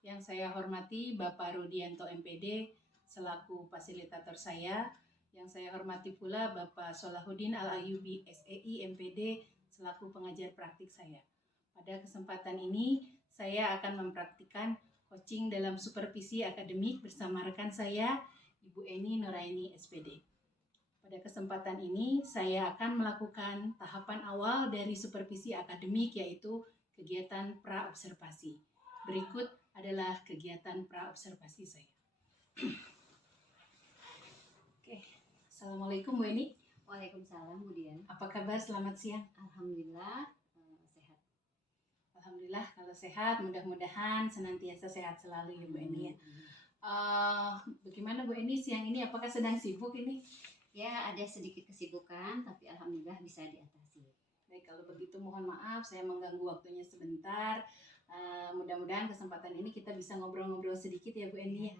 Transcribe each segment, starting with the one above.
Yang saya hormati Bapak Rudianto MPD selaku fasilitator saya. Yang saya hormati pula Bapak Solahuddin Al-Ayyubi SEI MPD selaku pengajar praktik saya. Pada kesempatan ini saya akan mempraktikkan coaching dalam supervisi akademik bersama rekan saya Ibu Eni Nuraini SPD. Pada kesempatan ini saya akan melakukan tahapan awal dari supervisi akademik, yaitu kegiatan pra-observasi. Berikut adalah kegiatan pra-observasi saya. Oke, Assalamualaikum Bu Eni. Waalaikumsalam Bu Dian. Apa kabar? Selamat siang. Alhamdulillah sehat. Alhamdulillah kalau sehat, mudah-mudahan senantiasa sehat selalu ya Bu Eni ya. Bagaimana Bu Eni siang ini? Apakah sedang sibuk ini? Ya, ada sedikit kesibukan, tapi alhamdulillah bisa diatasi. Baik, kalau begitu mohon maaf saya mengganggu waktunya sebentar. Mudah-mudahan kesempatan ini kita bisa ngobrol-ngobrol sedikit ya Bu Eni.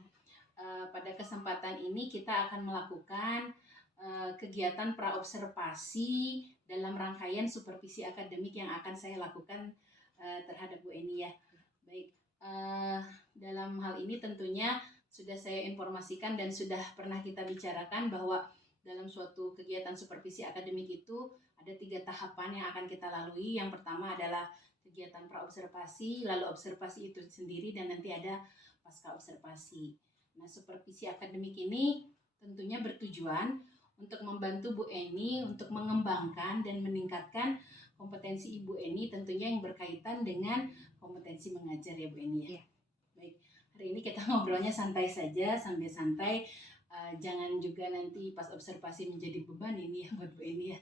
Pada kesempatan ini kita akan melakukan kegiatan praobservasi dalam rangkaian supervisi akademik yang akan saya lakukan terhadap Bu Eni ya. Baik, dalam hal ini tentunya sudah saya informasikan dan sudah pernah kita bicarakan bahwa dalam suatu kegiatan supervisi akademik itu ada 3 tahapan yang akan kita lalui. Yang pertama adalah kegiatan praobservasi, lalu observasi itu sendiri, dan nanti ada pasca observasi. Nah, supervisi akademik ini tentunya bertujuan untuk membantu Bu Eni untuk mengembangkan dan meningkatkan kompetensi Ibu Eni, tentunya yang berkaitan dengan kompetensi mengajar ya Bu Eni ya. Baik, hari ini kita ngobrolnya santai saja, sambil santai. Jangan juga nanti pas observasi menjadi beban ini ya buat Bu Eni ya.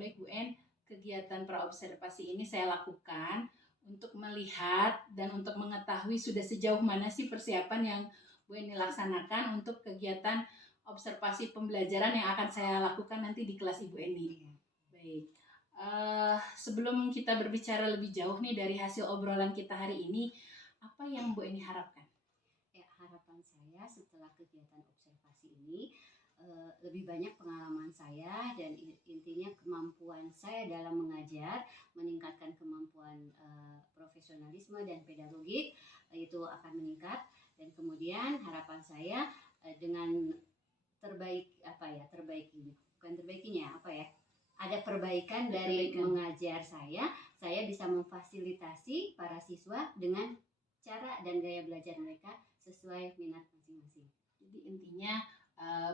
Baik Bu En, kegiatan praobservasi ini saya lakukan untuk melihat dan untuk mengetahui sudah sejauh mana sih persiapan yang Bu Eni laksanakan untuk kegiatan observasi pembelajaran yang akan saya lakukan nanti di kelas Ibu Eni. Baik, sebelum kita berbicara lebih jauh nih dari hasil obrolan kita hari ini, apa yang Bu Eni harapkan? Ya, harapan saya setelah kegiatan observasi ini lebih banyak pengalaman saya dan intinya kemampuan saya dalam mengajar, meningkatkan kemampuan profesionalisme dan pedagogik itu akan meningkat. Dan kemudian harapan saya dengan ada perbaikan dari mengajar saya bisa memfasilitasi para siswa dengan cara dan gaya belajar mereka sesuai minat masing-masing. Jadi intinya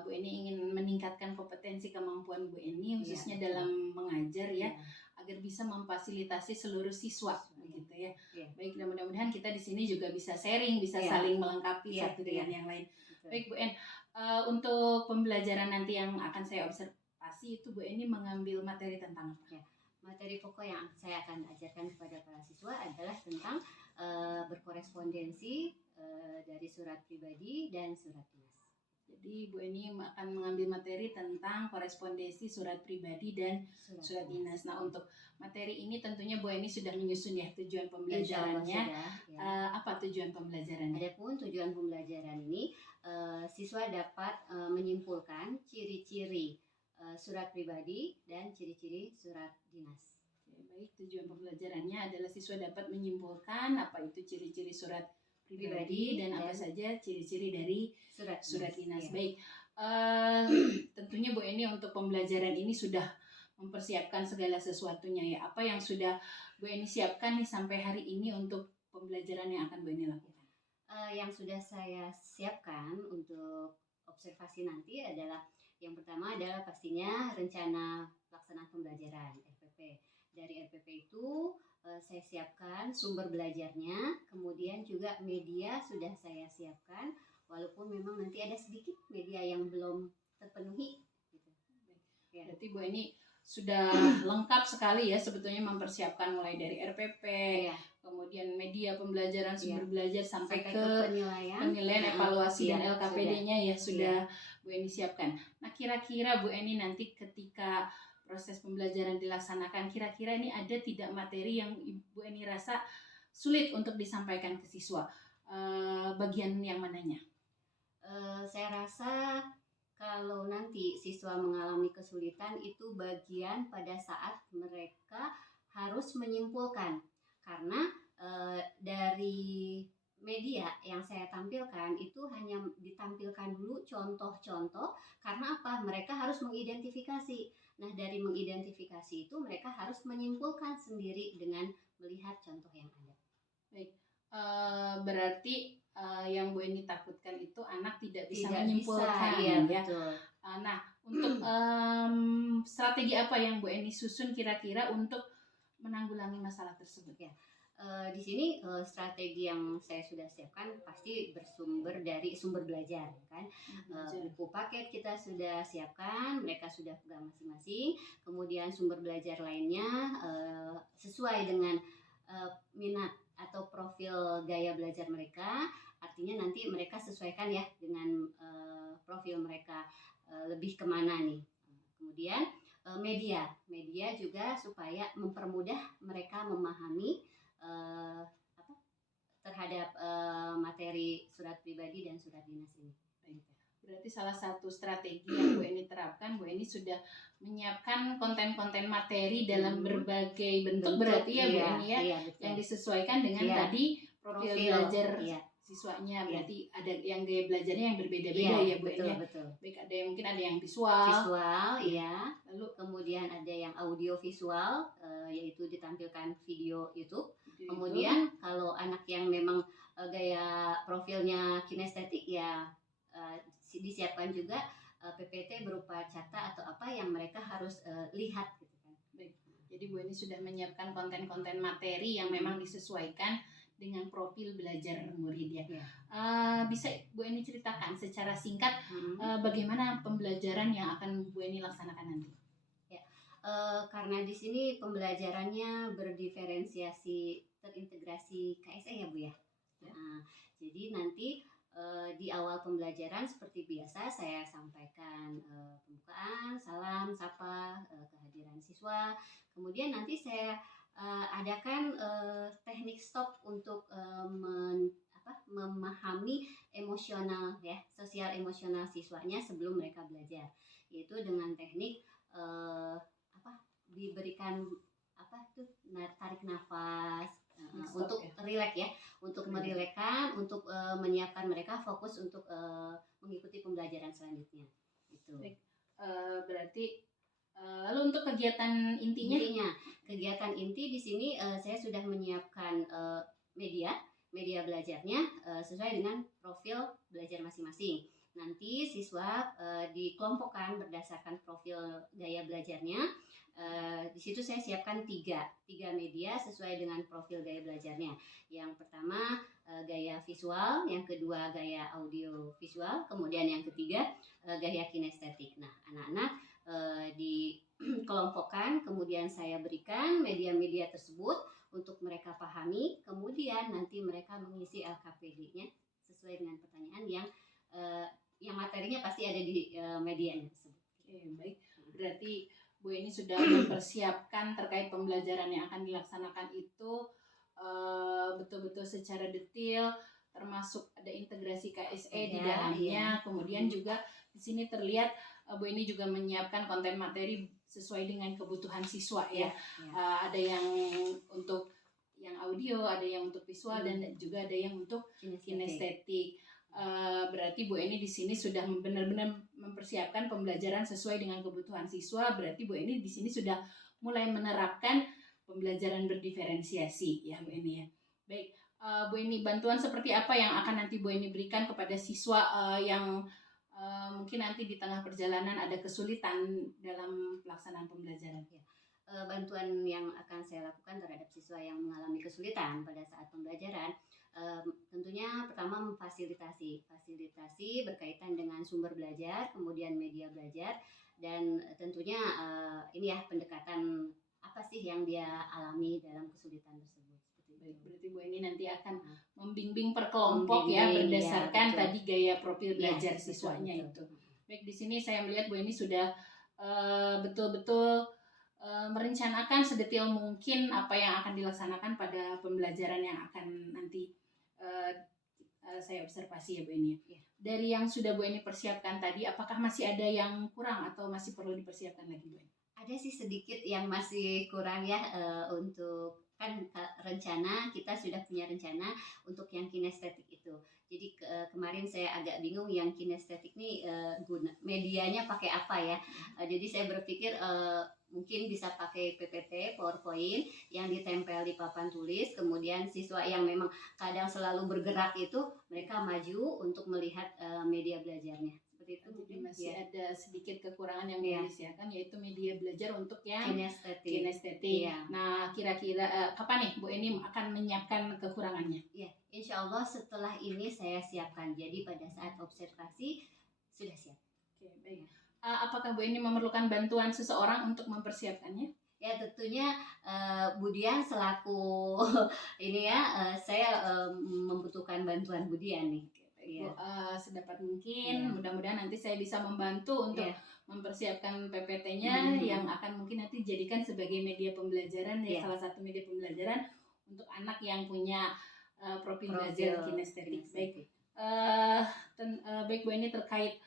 Bu Eni ingin meningkatkan kompetensi kemampuan Bu Eni khususnya dalam mengajar ya, agar bisa memfasilitasi seluruh siswa begitu ya. Baik, dan mudah-mudahan kita di sini juga bisa sharing, bisa saling melengkapi satu dengan yang lain. Baik Bu En, untuk pembelajaran nanti yang akan saya observasi itu Bu Eni mengambil materi tentang apa? Materi pokok yang saya akan ajarkan kepada para siswa adalah tentang berkorespondensi dari surat pribadi dan surat dinas. Jadi Bu Eni akan mengambil materi tentang korespondensi surat pribadi dan surat dinas. Nah, untuk materi ini tentunya Bu Eni sudah menyusun ya tujuan pembelajarannya. Apa tujuan pembelajarannya? Adapun tujuan pembelajaran ini siswa dapat menyimpulkan ciri-ciri surat pribadi dan ciri-ciri surat dinas. Baik, tujuan pembelajarannya adalah siswa dapat menyimpulkan apa itu ciri-ciri surat pribadi dan apa saja ciri-ciri dari surat dinas. Baik, tentunya Bu Eni untuk pembelajaran ini sudah mempersiapkan segala sesuatunya ya. Apa yang sudah Bu Eni siapkan nih sampai hari ini untuk pembelajaran yang akan Bu Eni lakukan? Yang sudah saya siapkan untuk observasi nanti adalah yang pertama adalah pastinya rencana pelaksanaan pembelajaran RPP. Dari RPP itu saya siapkan sumber belajarnya, kemudian juga media sudah saya siapkan, walaupun memang nanti ada sedikit media yang belum terpenuhi. Gitu. Berarti Bu Eni sudah lengkap sekali ya sebetulnya mempersiapkan mulai dari RPP, kemudian media pembelajaran, sumber belajar sampai ke penilaian evaluasi dan LKPD-nya ya sudah Bu Eni siapkan. Nah, kira-kira Bu Eni nanti ketika proses pembelajaran dilaksanakan, kira-kira ini ada tidak materi yang Bu Eni rasa sulit untuk disampaikan ke siswa? Bagian yang mananya? Saya rasa kalau nanti siswa mengalami kesulitan itu bagian pada saat mereka harus menyimpulkan, karena dari media yang saya tampilkan itu hanya ditampilkan dulu contoh-contoh, karena apa? Mereka harus mengidentifikasi. Nah, dari mengidentifikasi itu mereka harus menyimpulkan sendiri dengan melihat contoh yang ada. Baik. Berarti yang Bu Eni takutkan itu anak tidak bisa Tidak menyimpulkan, bisa, iya ya. betul. Nah, untuk strategi apa yang Bu Eni susun kira-kira untuk menanggulangi masalah tersebut? Ya. Di sini strategi yang saya sudah siapkan pasti bersumber dari sumber belajar, kan. Buku paket kita sudah siapkan, mereka sudah pegang masing-masing. Kemudian sumber belajar lainnya sesuai dengan minat atau profil gaya belajar mereka. Artinya nanti mereka sesuaikan ya dengan profil mereka lebih kemana nih. Kemudian media juga supaya mempermudah mereka memahami terhadap materi surat pribadi dan surat dinas ini. Berarti salah satu strategi yang Bu Eni terapkan, Bu Eni sudah menyiapkan konten-konten materi dalam berbagai bentuk berarti ya, Bu Eni ya, yang disesuaikan dengan tadi profil belajar siswanya. Berarti ada yang gaya belajarnya yang berbeda-beda ya, Bu Eni. Baik, ada yang mungkin ada yang visual, ya. Lalu kemudian ada yang audio visual, yaitu ditampilkan video YouTube. Kemudian kalau anak yang memang gaya profilnya kinestetik ya disiapkan juga PPT berupa carta atau apa yang mereka harus lihat gitu kan. Baik. Jadi Bu Eni sudah menyiapkan konten-konten materi yang memang disesuaikan dengan profil belajar murid ya. Bisa Bu Eni ceritakan secara singkat bagaimana pembelajaran yang akan Bu Eni laksanakan nanti? Ya, karena di sini pembelajarannya berdiferensiasi terintegrasi KSE ya Bu ya. Jadi nanti di awal pembelajaran seperti biasa saya sampaikan pembukaan, salam, sapa, kehadiran siswa. Kemudian nanti saya adakan teknik stop untuk memahami emosional ya, sosial emosional siswanya sebelum mereka belajar. Yaitu dengan teknik diberikan tarik nafas untuk rileks ya, untuk merilekkan, untuk menyiapkan mereka fokus untuk mengikuti pembelajaran selanjutnya. Itu. Berarti lalu untuk kegiatan intinya? Kegiatan inti di sini saya sudah menyiapkan media belajarnya sesuai dengan profil belajar masing-masing. Nanti siswa dikelompokkan berdasarkan profil gaya belajarnya. Di situ saya siapkan tiga media sesuai dengan profil gaya belajarnya. Yang pertama gaya visual, yang kedua gaya audio visual, kemudian yang ketiga gaya kinestetik. Nah, anak-anak dikelompokkan, kemudian saya berikan media-media tersebut untuk mereka pahami, kemudian nanti mereka mengisi LKPD-nya sesuai dengan pertanyaan yang materinya pasti ada di medianya tersebut. Baik, berarti Bu Eni sudah mempersiapkan terkait pembelajaran yang akan dilaksanakan itu betul-betul secara detail, termasuk ada integrasi KSE di dalamnya. Kemudian juga di sini terlihat Bu Eni juga menyiapkan konten materi sesuai dengan kebutuhan siswa ya. Ada yang untuk yang audio, ada yang untuk visual, dan juga ada yang untuk kinestetik. Berarti Bu Eni di sini sudah benar-benar mempersiapkan pembelajaran sesuai dengan kebutuhan siswa. Berarti Bu Eni di sini sudah mulai menerapkan pembelajaran berdiferensiasi ya Bu Eni ya. Baik, Bu Eni, bantuan seperti apa yang akan nanti Bu Eni berikan kepada siswa yang mungkin nanti di tengah perjalanan ada kesulitan dalam pelaksanaan pembelajaran? Bantuan yang akan saya lakukan terhadap siswa yang mengalami kesulitan pada saat pembelajaran, tentunya pertama memfasilitasi berkaitan dengan sumber belajar, kemudian media belajar, dan tentunya ini ya pendekatan apa sih yang dia alami dalam kesulitan tersebut. Baik, berarti Bu Eni nanti akan membimbing per kelompok ya berdasarkan tadi gaya profil belajar siswanya itu. Baik, di sini saya melihat Bu Eni sudah betul-betul merencanakan sedetail mungkin apa yang akan dilaksanakan pada pembelajaran yang akan nanti saya observasi ya Bu Eni. Dari yang sudah Bu Eni persiapkan tadi, apakah masih ada yang kurang atau masih perlu dipersiapkan lagi Bu Eni? Ada sih sedikit yang masih kurang ya untuk kan rencana kita sudah punya rencana untuk yang kinestetik itu. Jadi kemarin saya agak bingung yang kinestetik nih guna medianya pakai apa ya. Jadi saya berpikir mungkin bisa pakai PPT PowerPoint yang ditempel di papan tulis, kemudian siswa yang memang kadang selalu bergerak itu mereka maju untuk melihat media belajarnya. Seperti itu. Jadi masih ada sedikit kekurangan yang Iya. belum disiapkan, yaitu media belajar untuk yang Kinestetik. kinestetik. Iya. Nah, kira-kira kapan nih Bu Eni akan menyiapkan kekurangannya? Ya, insya Allah setelah ini saya siapkan. Jadi pada saat observasi sudah siap. Oke, baik. Apakah Bu Eni memerlukan bantuan seseorang untuk mempersiapkannya? Ya tentunya Bu Dian selaku ini ya, saya membutuhkan bantuan Bu Dian nih. Bu, sedapat Iya. mungkin, mudah-mudahan nanti saya bisa membantu untuk Iya. mempersiapkan PPT-nya Mhm. yang akan mungkin nanti dijadikan sebagai media pembelajaran, ya, Iya. salah satu media pembelajaran untuk anak yang punya profil belajar kinestetik. Baik, baik Bu Eni, terkait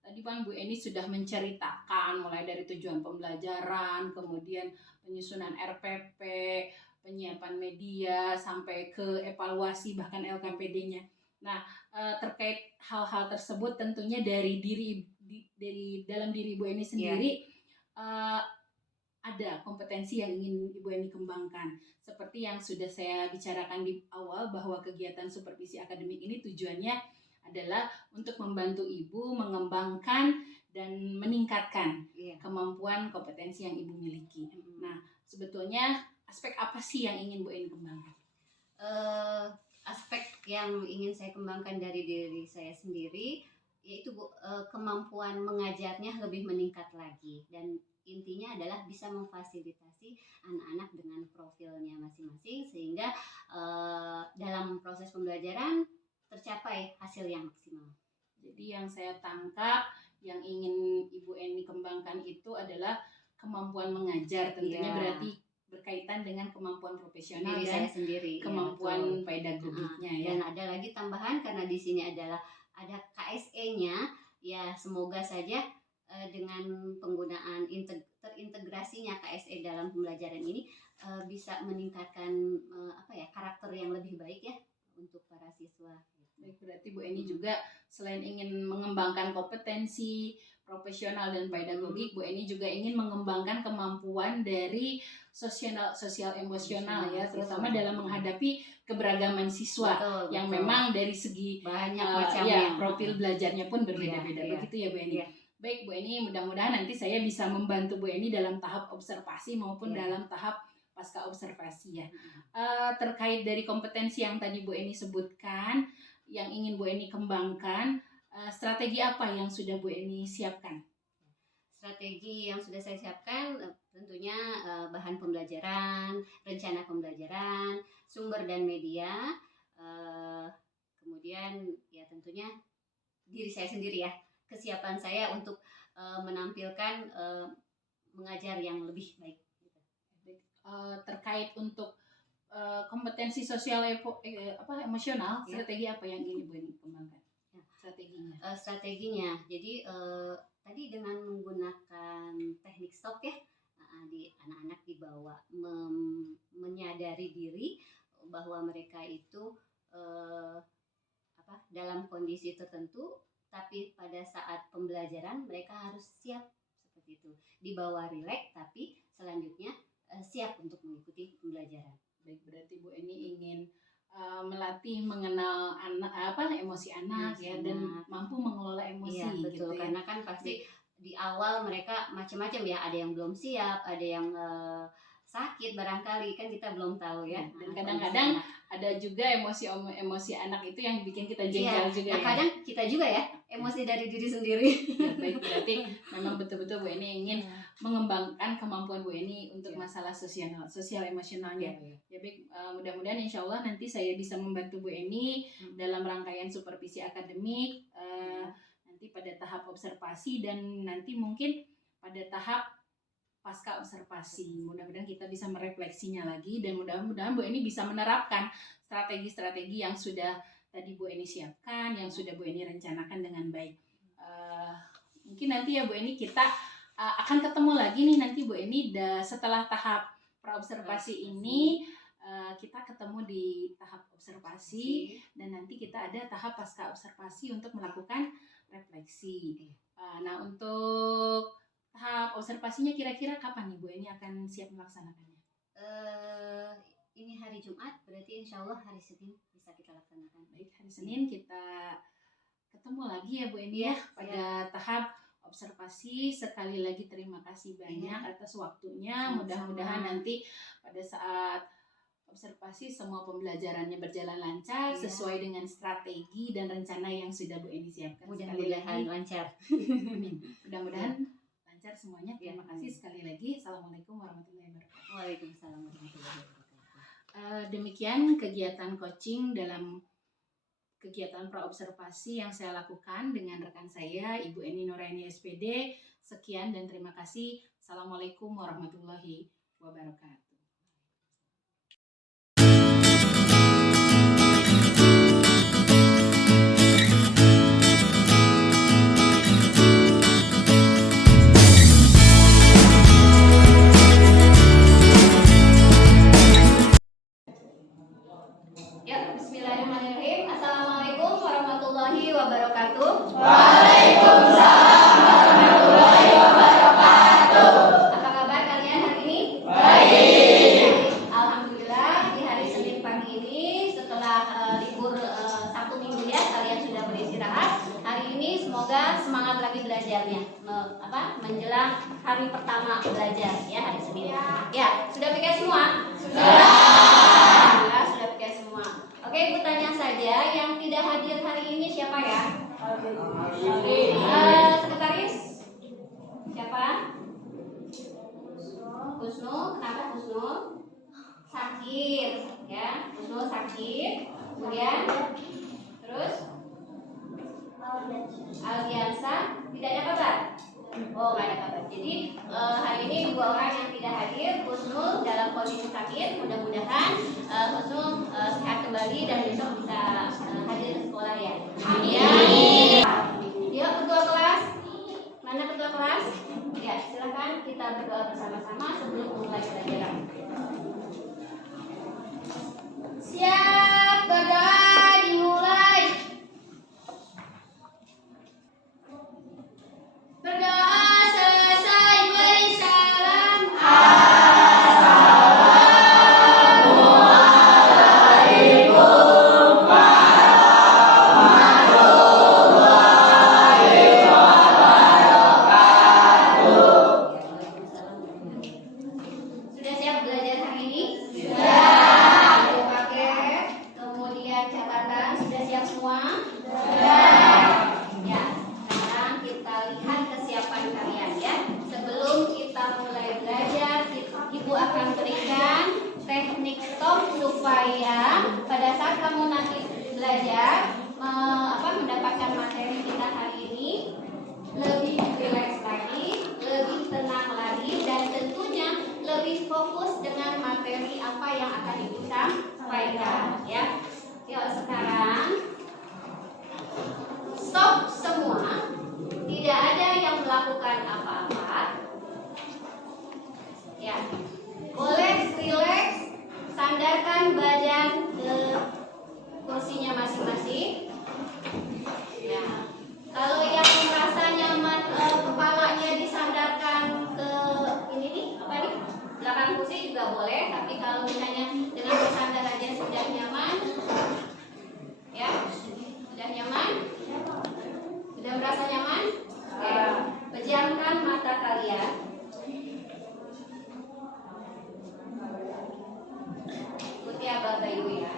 tadi kan Bu Eni sudah menceritakan mulai dari tujuan pembelajaran, kemudian penyusunan RPP, penyiapan media, sampai ke evaluasi bahkan LKPD-nya. Nah, terkait hal-hal tersebut tentunya dari dalam diri Ibu Eni sendiri ada kompetensi yang ingin Ibu Eni kembangkan. Seperti yang sudah saya bicarakan di awal, bahwa kegiatan supervisi akademik ini tujuannya adalah untuk membantu Ibu mengembangkan dan meningkatkan kemampuan kompetensi yang Ibu miliki. Nah, sebetulnya aspek apa sih yang ingin Bu Eni kembangkan? Aspek yang ingin saya kembangkan dari diri saya sendiri yaitu kemampuan mengajarnya lebih meningkat lagi, dan intinya adalah bisa memfasilitasi anak-anak dengan profilnya masing-masing sehingga dalam proses pembelajaran tercapai hasil yang maksimal. Jadi yang saya tangkap, yang ingin Ibu Eni kembangkan itu adalah kemampuan mengajar, tentunya berarti berkaitan dengan kemampuan profesional diri dan saya sendiri, kemampuan pedagogiknya ya. Dan ada lagi tambahan karena di sini ada KSE-nya, ya semoga saja dengan penggunaan terintegrasinya KSE dalam pembelajaran ini bisa meningkatkan karakter yang lebih baik ya untuk para siswa. Baik, berarti Bu Eni juga selain ingin mengembangkan kompetensi profesional dan pedagogik, Bu Eni juga ingin mengembangkan kemampuan dari sosial emosional ya, terutama dalam menghadapi keberagaman siswa. Betul. Yang memang dari segi banyak macamnya, profil belajarnya pun berbeda-beda. Begitu ya Bu Eni. Baik Bu Eni, mudah-mudahan nanti saya bisa membantu Bu Eni dalam tahap observasi maupun dalam tahap pasca observasi ya. Terkait dari kompetensi yang tadi Bu Eni sebutkan, yang ingin Bu Eni kembangkan, strategi apa yang sudah Bu Eni siapkan? Strategi yang sudah saya siapkan tentunya bahan pembelajaran, rencana pembelajaran, sumber dan media, kemudian ya tentunya diri saya sendiri ya, kesiapan saya untuk menampilkan mengajar yang lebih baik. Terkait untuk kompetensi sosial emosional, strategi apa yang ingin Bu Eni kembangkan? Strateginya, jadi tadi dengan menggunakan teknik stop ya, di anak-anak dibawa menyadari diri bahwa mereka itu dalam kondisi tertentu, tapi pada saat pembelajaran mereka harus siap seperti itu, dibawa rileks tapi selanjutnya siap untuk mengikuti pembelajaran. Baik, berarti Bu Eni ingin melatih mengenal emosi anak dan mampu mengelola emosi. Iya, betul, gitu karena kan pasti di awal mereka macam-macam ya, ada yang belum siap, ada yang sakit barangkali, kan kita belum tahu ya. Dan kadang-kadang ada juga emosi anak itu yang bikin kita jengkel juga ya. Kadang kita juga ya emosi dari diri sendiri. Ya, baik, berarti memang betul-betul Bu Eni ingin mengembangkan kemampuan Bu Eni untuk masalah sosial emosionalnya. Ya baik, mudah-mudahan insya Allah nanti saya bisa membantu Bu Eni dalam rangkaian supervisi akademik, nanti pada tahap observasi dan nanti mungkin pada tahap pasca observasi. Mudah-mudahan kita bisa merefleksinya lagi dan mudah-mudahan Bu Eni bisa menerapkan strategi-strategi yang sudah tadi Bu Eni siapkan, yang sudah Bu Eni rencanakan dengan baik. Mungkin nanti ya Bu Eni kita akan ketemu lagi nih nanti Bu Eni setelah tahap praobservasi ini. kita ketemu di tahap observasi dan nanti kita ada tahap pasca observasi untuk melakukan refleksi. Nah, untuk tahap observasinya kira-kira kapan nih Bu ini akan siap melaksanakannya? Ini hari Jumat, berarti insya Allah hari Senin bisa kita laksanakan. Baik, hari Senin kita ketemu lagi ya Bu Eni ya pada tahap observasi. Sekali lagi terima kasih banyak atas waktunya. Mudah-mudahan nanti pada saat observasi semua pembelajarannya berjalan lancar sesuai dengan strategi dan rencana yang sudah Bu Eni siapkan. Mudah-mudahan lancar. Mudah-mudahan lancar semuanya. Terima kasih sekali lagi. Assalamualaikum warahmatullahi wabarakatuh. Waalaikumsalam warahmatullahi wabarakatuh. Demikian kegiatan coaching dalam kegiatan praobservasi yang saya lakukan dengan rekan saya Ibu Eni Nuraini SPD. Sekian dan terima kasih. Assalamualaikum warahmatullahi wabarakatuh. Ya, bismillahirrahmanirrahim. Assalamualaikum warahmatullahi wabarakatuh. Waalaikumsalam warahmatullahi wabarakatuh. Apa kabar kalian hari ini? Baik. Alhamdulillah di hari Senin pagi ini setelah libur Sabtu Minggu ya kalian sudah beristirahat. Hari ini semoga semangat lagi belajarnya. Menjelang hari pertama belajar ya hari Senin. Ya, sudah pikir semua? Sudah. Sudah pikir semua. Oke, Ibu tanya saja yang tidak hadir hari ini siapa ya? Sekretaris? Siapa? Husnu, kenapa Husnu? Sakit, ya. Husnu sakit. Kemudian, terus Aldiansa tidak ada kabar. Oh, nggak ada kabar. Jadi hari ini dua orang yang tidak hadir, Husnu dalam kondisi sakit. Mudah-mudahan Husnu sehat kembali dan besok bisa hadir ke sekolah ya. Amin. Ya, ketua kelas. Mana ketua kelas? Ya, silakan kita berdoa bersama-sama sebelum mulai pelajaran. Siap, berdoa dimulai. Berdoa selesai beri salam. Assalamualaikum warahmatullahi wabarakatuh. Sudah siap belajar hari ini? Sudah. Buku paket, kemudian catatan sudah siap semua? Sudah. Ya, sekarang kita lihat kesiapan kalian ya. Sebelum kita mulai belajar, Ibu akan berikan teknik stop supaya pada saat kamu nanti belajar mendapatkan materi kita hari ini lebih rileks lagi, lebih tenang lagi, dan tentunya lebih fokus dengan materi apa yang akan Ibu sampaikan ya. Yuk sekarang stop semua, tidak ada yang melakukan apa-apa. Ya, boleh rileks, sandarkan badan ke kursinya masing-masing. Ya, kalau yang merasa nyaman kepalanya disandarkan ke ini nih, apa nih, belakang kursi juga boleh. Tapi kalau misalnya dengan bersandar aja sudah nyaman, ya, sudah nyaman, sudah merasa nyaman. Oke, pejamkan mata kalian. Ikuti Abah Bayu ya.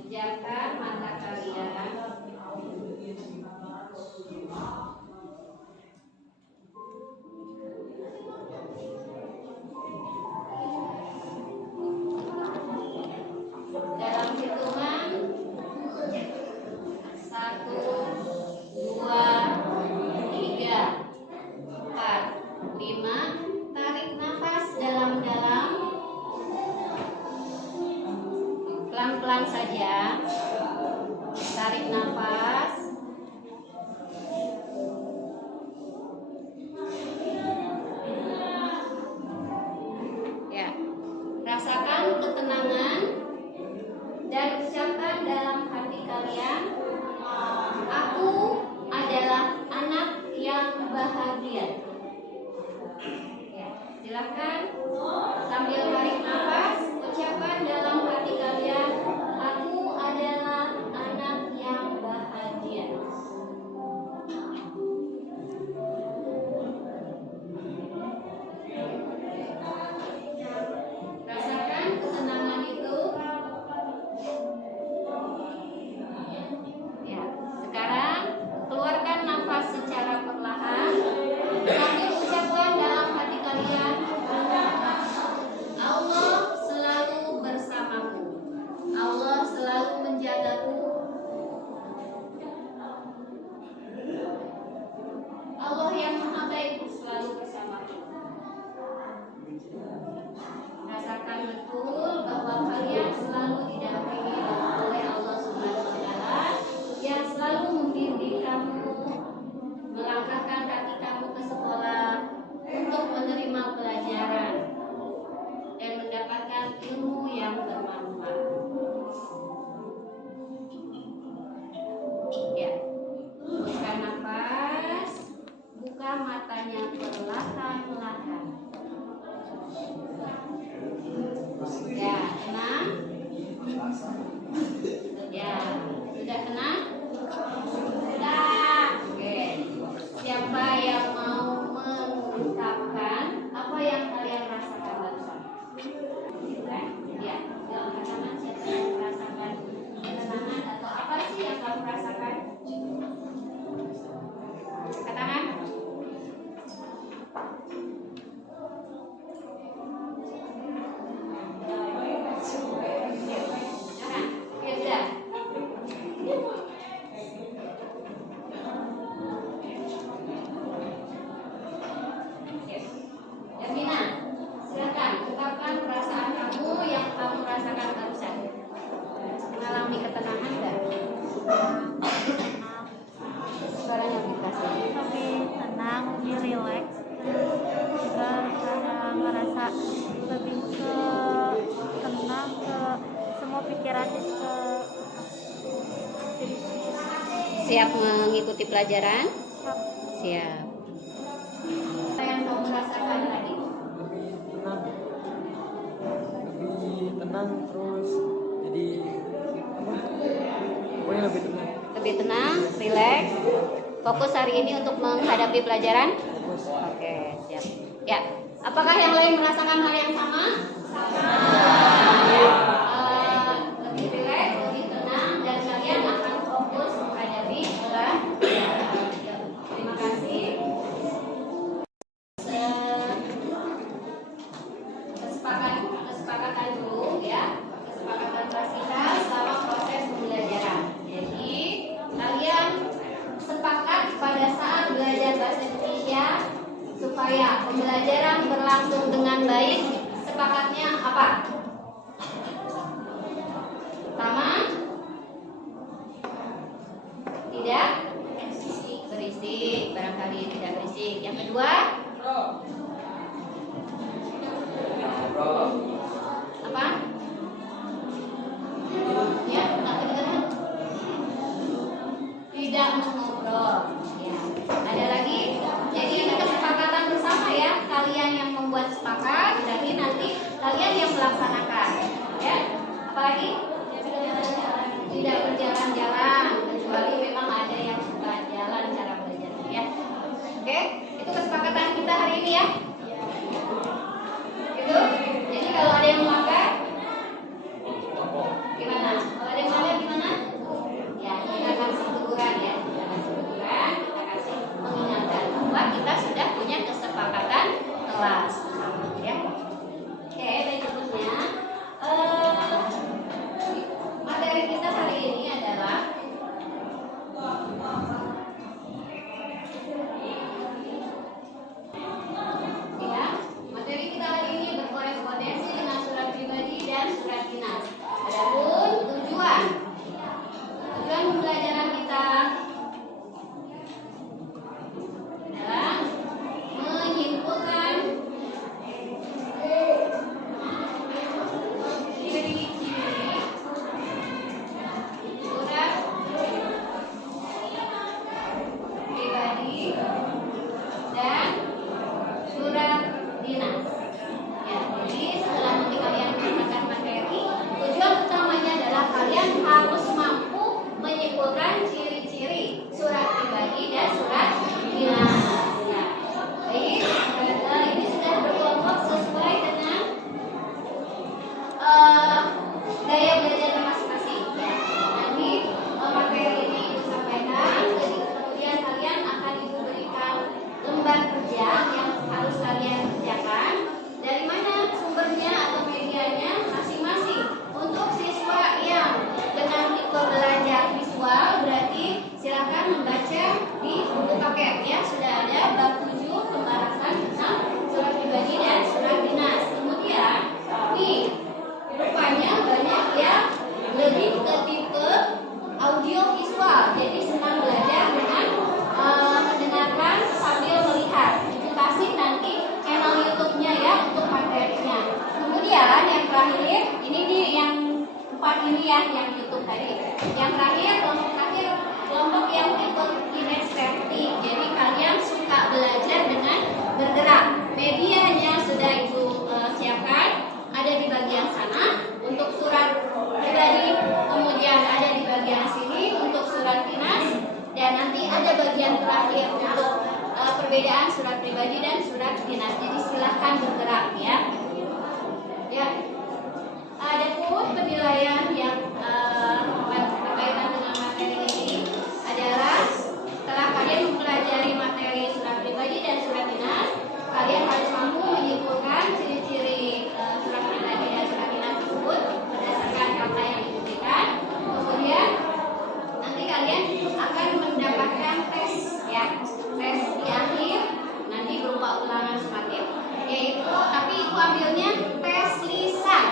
Pejamkan mata kalian. Dalam hitungan 1, 2, 3, 4, 5. Tarik nafas dalam-dalam. Pelan-pelan saja. Tarik nafas. Rasakan sambil tarik nafas, ucapkan dalam hati kalian, aku adalah anak yang bahagia. Rasakan kesenangan itu. Ya, sekarang keluarkan nafas secara perlahan sambil ucapkan dalam hati kalian, Allah selalu bersamaku, Allah selalu menjagaku, Allah yang maha baik selalu bersamaku. Rasakan betul bahwa kalian selalu didampingi oleh Allah Subhanahu wa Ta'ala yang selalu membimbing kamu, melangkahkan kaki kamu ke sekolah untuk menerima pelajaran dan mendapatkan ilmu yang bermanfaat. Ya, hembuskan nafas, buka matanya perlahan-lahan. Ya, tenang. Ya, sudah tenang? Sudah. Oke. Siapa yang mau mengungkapkan apa yang kalian rasakan barusan? Ya, jangan katakan siapa yang merasakan ketenangan atau apa sih yang kamu rasakan? Katakan. Yasmina, silakan ungkapkan perasaan kamu yang kamu rasakan barusan. Mengalami ketenangan enggak? Suaranya vibrasi. Lebih tenang, lebih rileks, juga karena merasa lebih ke tenang, ke semua pikiran ke Siap mengikuti pelajaran? siap. Siap. Apa yang kamu rasakan tadi? Lebih tenang terus jadi apa? Pokoknya lebih tenang. Lebih tenang, rileks. Fokus hari ini untuk menghadapi pelajaran? Fokus. Oke, siap. Ya, apakah yang lain merasakan hal yang sama? Lebih rileks, lebih tenang, dan kalian akan fokus menghadapi pelajaran. Terima kasih. Kesepakatan dulu ya, kesepakatan kelas kita selama proses pembelajaran. Jadi kalian sepakat pada saat belajar bahasa Indonesia supaya pembelajaran berlangsung dengan baik. Sepakatnya apa? Pertama, tidak berisik, barangkali tidak berisik. Yang kedua, apa? Ya, nggak kedengeran. Tidak mengobrol. Ya. Ada lagi. Jadi ini kesepakatan bersama ya. Kalian yang membuat sepakat, jadi nanti kalian yang melaksanakan. Ya. Apalagi? Tidak berjalan-jalan, kecuali memang ada yang suka jalan cara belajarnya ya. Oke, itu kesepakatan kita hari ini ya. Gitu. Jadi kalau ada yang melanggar, gimana? Kalau ada yang melanggar gimana? Ya, kita kasih teguran ya. Kita kasih teguran, kita kasih mengingatkan bahwa kita sudah punya kesepakatan kelas. Ya. Oke, berikutnya ini ya yang YouTube tadi. Yang terakhir, kelompok terakhir, kelompok yang ikut kinestetik. Jadi kalian suka belajar dengan bergerak. Medianya sudah Ibu siapkan, ada di bagian sana untuk surat pribadi, kemudian ada di bagian sini untuk surat dinas, dan nanti ada bagian terakhir untuk perbedaan surat pribadi dan surat dinas. Jadi silahkan bergerak ya. Ya. Adapun penilaian yang berkaitan dengan materi ini adalah setelah kalian mempelajari materi surat pribadi dan surat dinas, kalian harus mampu menyimpulkan ciri-ciri surat pribadi dan surat dinas tersebut berdasarkan kata yang diberikan. Kemudian nanti kalian akan mendapatkan tes ya, tes di akhir nanti berupa ulangan semakin, yaitu tapi itu ambilnya tes lisan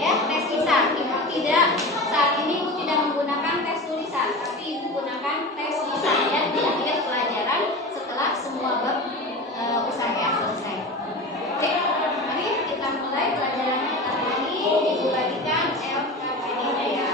ya, tes lisan. Ibu tidak saat ini Ibu tidak menggunakan tes tulisan, tapi Ibu gunakan tes lisan ya di akhir pelajaran setelah semua bab usaha selesai. Oke, mari kita mulai pelajaran kita hari ini. Ibu bagikan LKPD-nya ya.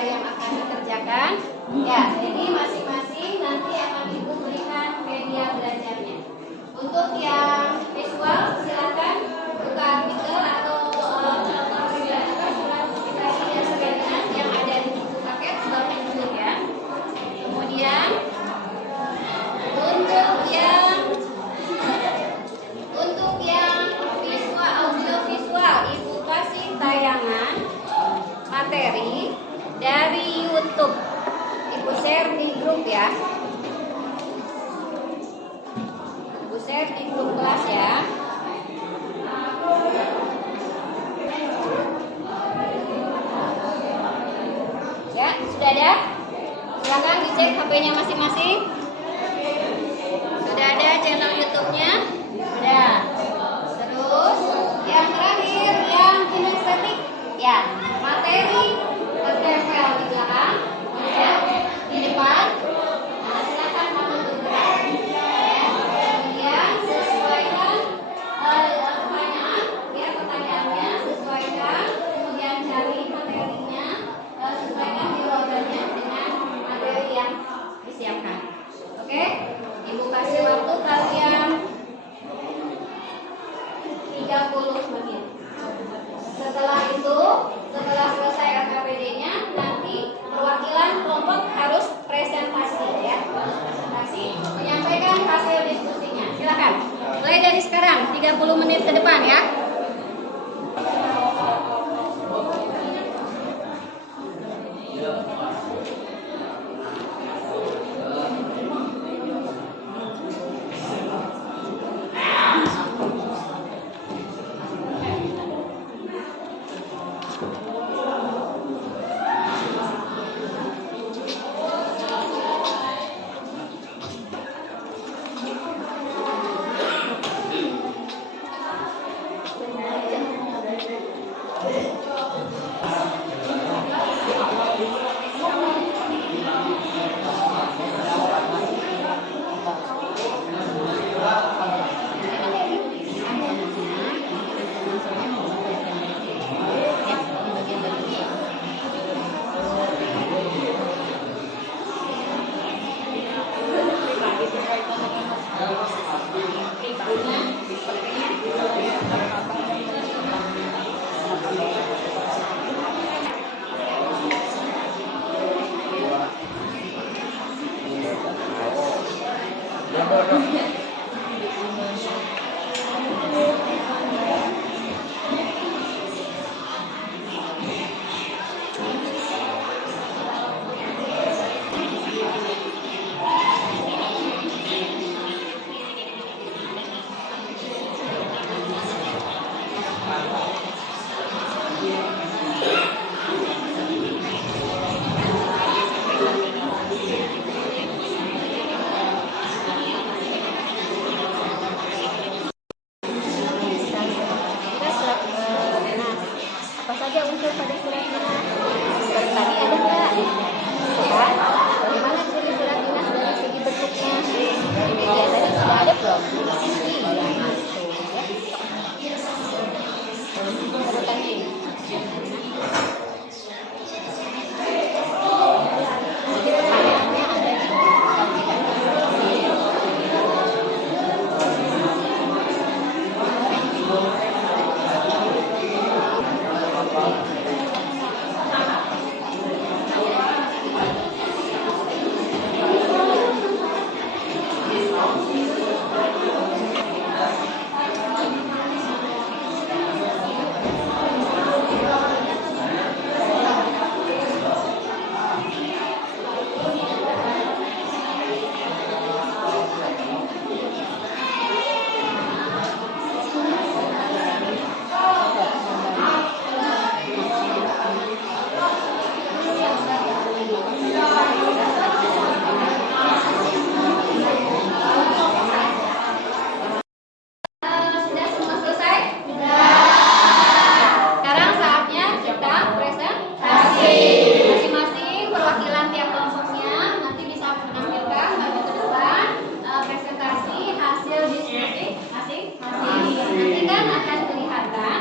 Yang akan dikerjakan ya, jadi masing-masing nanti akan Ibu berikan media belajarnya. Untuk yang visual silakan buka artikel atau surat pribadi dan sebagainya yang ada di buku paket sebagai berikut ya. Kemudian untuk yang visual, audio visual, Ibu kasih tayangan materi dari YouTube. Ibu share di grup ya. Ibu share di grup kelas ya. Ya, sudah ada? Silakan dicek HP-nya masing-masing. Sudah ada channel YouTube-nya? Sudah. Terus yang terakhir yang kinestetik ya, materi tertempel di belakang ya, di depan. Nah, silakan kamu bergerak ya. Kemudian sesuaikan pertanyaan ya, pertanyaannya sesuaikan, kemudian cari materinya, sesuaikan jawabannya dengan materi yang disiapkan. Oke, Ibu kasih waktu kalian 30 menit. Setelah itu, setelah selesai LKPD-nya, nanti perwakilan kelompok harus presentasi ya, presentasi menyampaikan hasil diskusinya. Silakan. Mulai dari sekarang 30 menit ke depan ya. saja unsur pada surat dinas? Unsur tadi ada nggak? Ya, bagaimana ciri surat dinas dari segi bentuknya? Ya, tadi sudah ada belum? Iya, itu ya. Sebutannya. Jadi pertanyaannya ada di Sudah semua selesai? Sekarang saatnya kita presentasi. Masing-masing perwakilan tiap kelompoknya nanti bisa menampilkan maju ke depan presentasi hasil diskusi masing-masing. Nanti kan akan kelihatan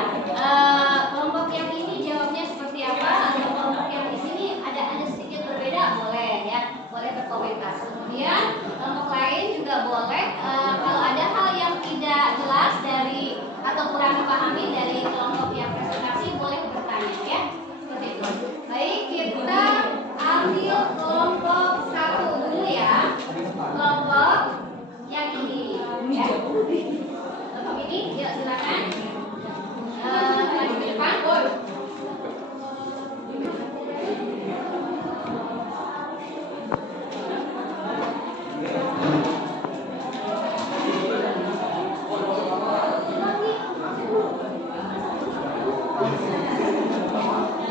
kelompok yang ini jawabnya seperti apa, atau kelompok yang di sini ada sedikit berbeda, boleh ya, boleh berkomentar. Kemudian kelompok lain juga boleh kalau ada hal yang tidak jelas dari atau kurang dipahami dari kelompok yang presentasi boleh bertanya ya, seperti itu. Baik, kita ambil kelompok satu dulu ya, kelompok yang ini ya. Kelompok ini, yuk silakan maju ke depan.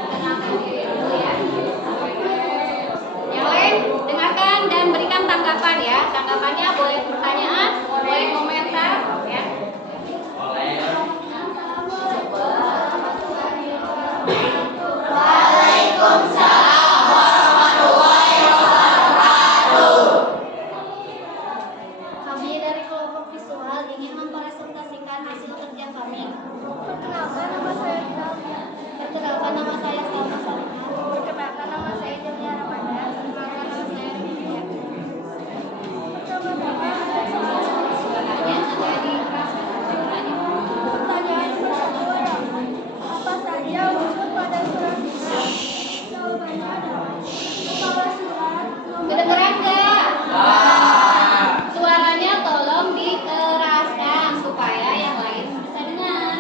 Kenalkan diri dulu ya. Yang lain dengarkan dan berikan tanggapan ya. Tanggapannya boleh pertanyaan, boleh komentar ya. Kami dari kelompok visual ingin mempresentasikan hasil kerja kami. Perkenalkan nama saya Claudia. Perkenalkan nama saya Salma Salima. Perkenalkan nama saya Julia Ramadan. Perkenalkan nama saya Lydia. Pertama-tama ada Suaranya agak dikeras suaranya. pertanyaan pertama adalah apa saja unsur pada surat dinas? Jawabannya adalah kepala surat, nomor Kedengeran nggak? Suaranya tolong dikeraskan supaya yang lain bisa dengar.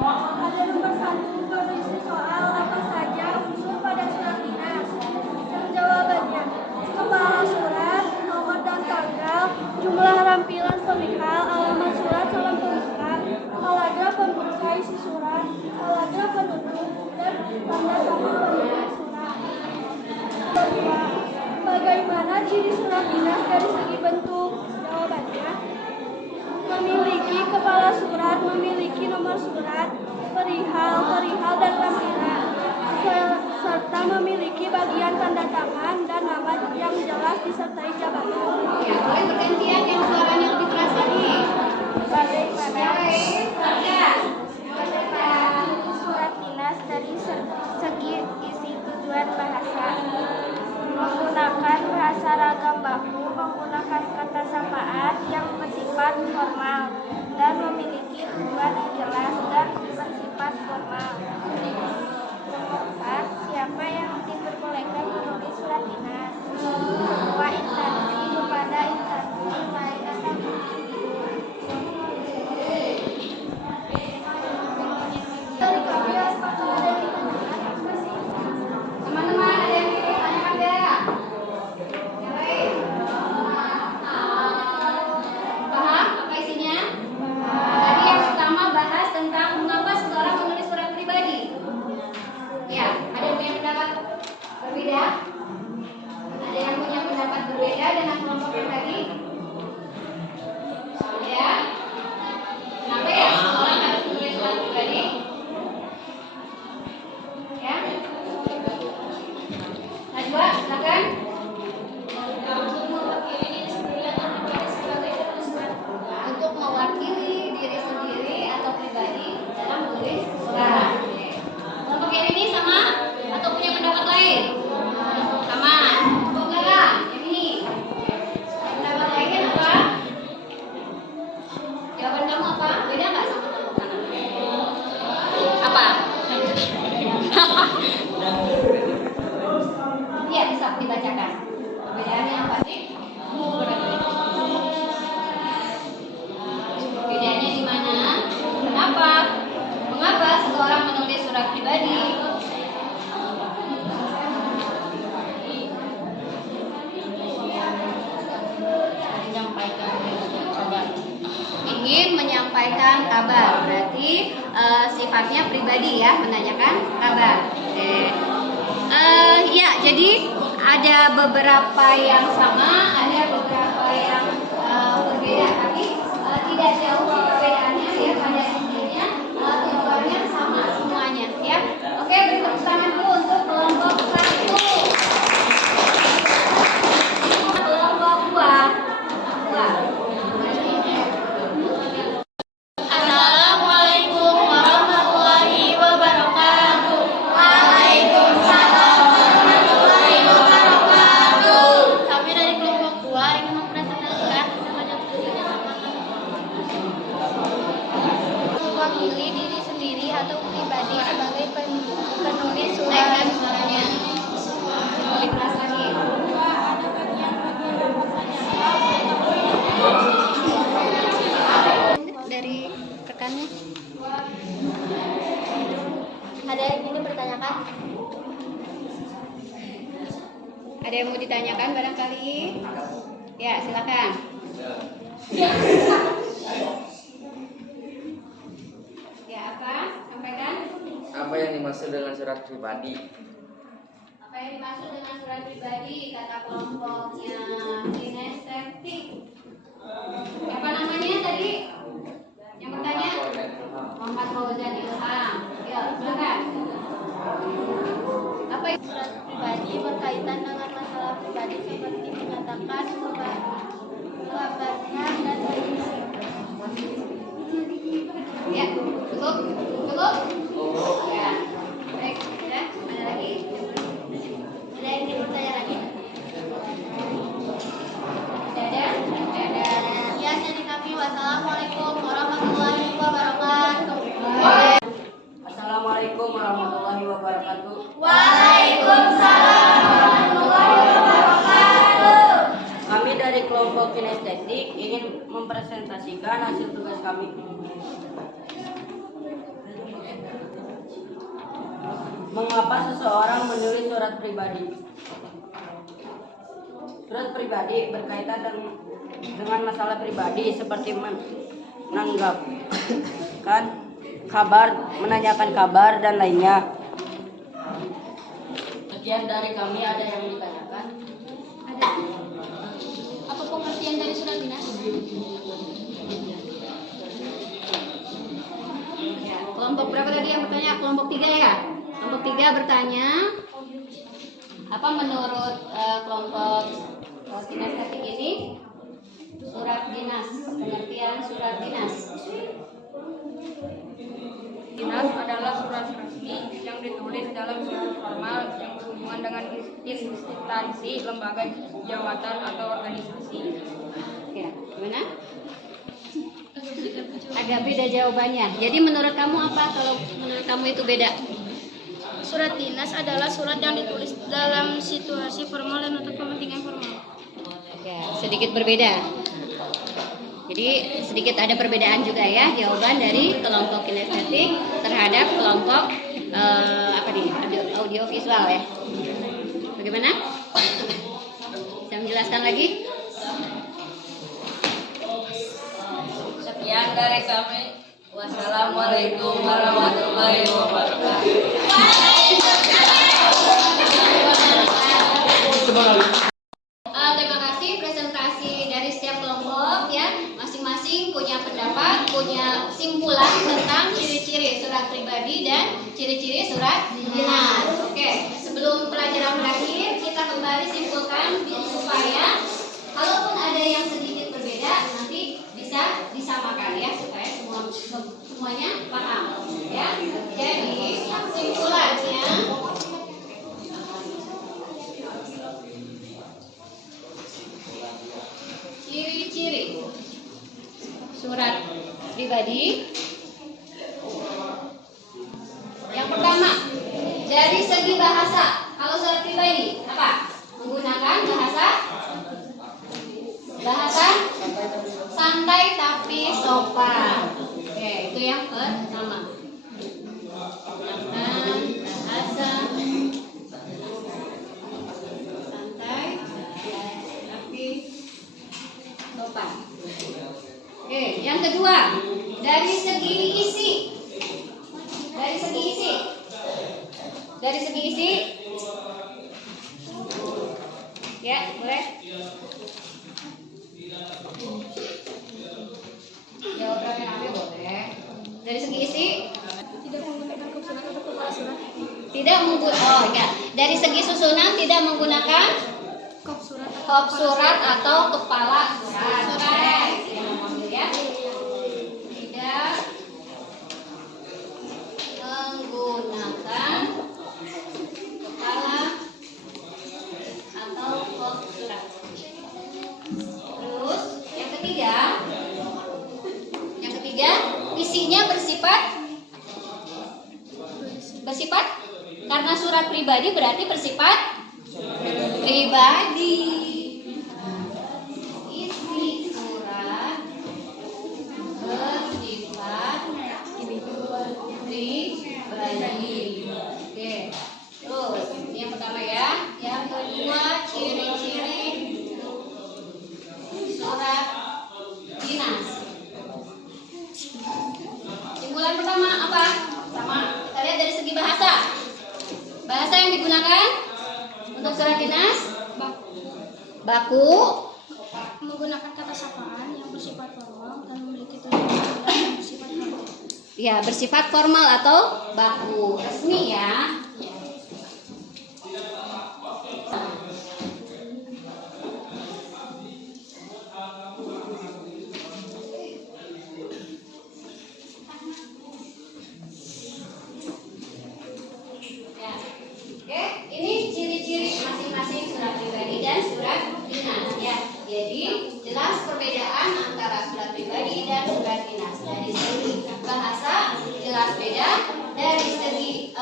ada nomor 1 berisi soal apa saja unsur pada surat dinas. Dan jawabannya kepala surat, nomor dan tanggal, jumlah rampilan perihal, alamat surat, salam pembuka, paragraf pembuka isi surat, paragraf penutup, dan tanda tangan pemilik surat. Kedua, bagaimana ciri surat dinas dari segi bentuk? Jawabannya memiliki kepala surat, memiliki nomor surat, perihal dan lampiran, serta memiliki bagian tanda tangan dan nama yang jelas disertai jabatan. Ya, boleh bergantian yang suaranya lebih keras tadi. Bagaimana surat dinas dari segi isi tujuan bahasa? Menggunakan bahasa ragam baku, menggunakan kata sapaan yang bersifat formal dan memiliki tujuan yang jelas dan bersifat formal. Nomor 4, siapa yang diperbolehkan menulis surat dinas? Semua instansi kepada instansi lain atau individu. berarti sifatnya pribadi ya, menanyakan kabar. Oke. Ya, jadi ada beberapa yang sama, ada beberapa yang berbeda, tapi tidak jauh perbedaannya ya, pada intinya tujuannya sama semuanya ya. Oke, beri tepuk tangan dulu untuk kelompok 1. Kelompok 2. Assalamualaikum warahmatullahi wabarakatuh. Waalaikumsalam warahmatullahi wabarakatuh. Kami dari kelompok 2 ingin mempresentasikan sebanyak 7 mewakili diri sendiri atau pribadi sebagai penulis surat. Dari rekannya ada yang ingin bertanyakan? Ada yang mau ditanyakan barangkali? Ya, silakan. Ya, apa? Sampaikan. Apa yang dimaksud dengan surat pribadi? Apa yang dimaksud dengan surat pribadi? Kata kelompoknya kinestetik. Apa namanya tadi? Yang bertanya? Muhammad Fauzan Ilham. Ya, silakan. Apa itu? Surat pribadi berkaitan dengan masalah pribadi seperti menyatakan kabarnya dan lainnya. Ya, cukup? Cukup? Ya. Baik, sudah. Ada lagi? Ada yang ingin bertanya lagi? Tidak ada. Ya, dari kami. Wassalamualaikum warahmatullahi wabarakatuh. Assalamualaikum warahmatullahi wabarakatuh. Waalaikumsalam warahmatullahi wabarakatuh. Kami dari kelompok kinestetik ingin mempresentasikan hasil tugas kami. Mengapa seseorang menulis surat pribadi? Surat pribadi berkaitan dengan masalah pribadi seperti menanggapkan kabar, menanyakan kabar dan lainnya. Sekian dari kami, ada yang ditanyakan? Ada. Apa pengertian dari surat dinas? Ya, kelompok berapa tadi yang bertanya? Kelompok 3 ya? Kelompok 3 bertanya, apa menurut kelompok kinestetik ini surat dinas, pengertian surat dinas? Dinas adalah surat resmi yang ditulis dalam surat formal yang berhubungan dengan instansi, lembaga, jabatan, atau organisasi. Ya, gimana? Agak beda jawabannya. Jadi menurut kamu apa kalau menurut kamu itu beda? Surat dinas adalah surat yang ditulis dalam situasi formal dan untuk kepentingan formal. Ya, sedikit berbeda. Jadi sedikit ada perbedaan juga ya jawaban dari kelompok kinestetik terhadap kelompok audio visual ya. Bagaimana? Bisa menjelaskan lagi? Sekian dari kami. Wassalamualaikum warahmatullahi wabarakatuh. Terima kasih presentasi dari setiap kelompok ya. Masing-masing punya pendapat, punya simpulan tentang ciri-ciri surat pribadi dan ciri-ciri surat dinas. Oke, sebelum pelajaran berakhir kita kembali simpulkan supaya kalaupun ada yang sedikit berbeda nanti bisa disamakan ya supaya semuanya paham ya. Jadi simpulannya ciri-ciri surat pribadi. Yang pertama, dari segi bahasa, kalau surat pribadi apa? Menggunakan bahasa santai tapi sopan. Oke, itu yang pertama. Menggunakan bahasa santai tapi sopan. Oke, yang kedua, dari segi isi isi. Ya, boleh. Jawaban yang ambil boleh. Dari segi isi Tidak menggunakan kop surat atau kepala surat. tidak menggunakan dari segi susunan tidak menggunakan Kop surat kop surat atau kepala surat. Oke, tidak mengambil ya. Tidak menggunakan kepala atau kop surat. Terus yang ketiga isinya bersifat karena surat pribadi berarti bersifat pribadi. Isi surat bersifat pribadi. Oke. Terus ini yang pertama ya. Yang kedua ciri-ciri surat dinas. Simpulan pertama apa? Sama. Kita lihat dari segi bahasa. Bahasa yang digunakan untuk surat dinas baku, menggunakan kata sapaan yang bersifat formal dan memiliki tujuan yang bersifat formal. ya bersifat formal atau baku, resmi ya. Ya. Oke, ini ciri-ciri masing-masing surat pribadi dan surat dinas ya. Jadi jelas perbedaan antara surat pribadi dan surat dinas. Dari segi bahasa jelas beda, dari segi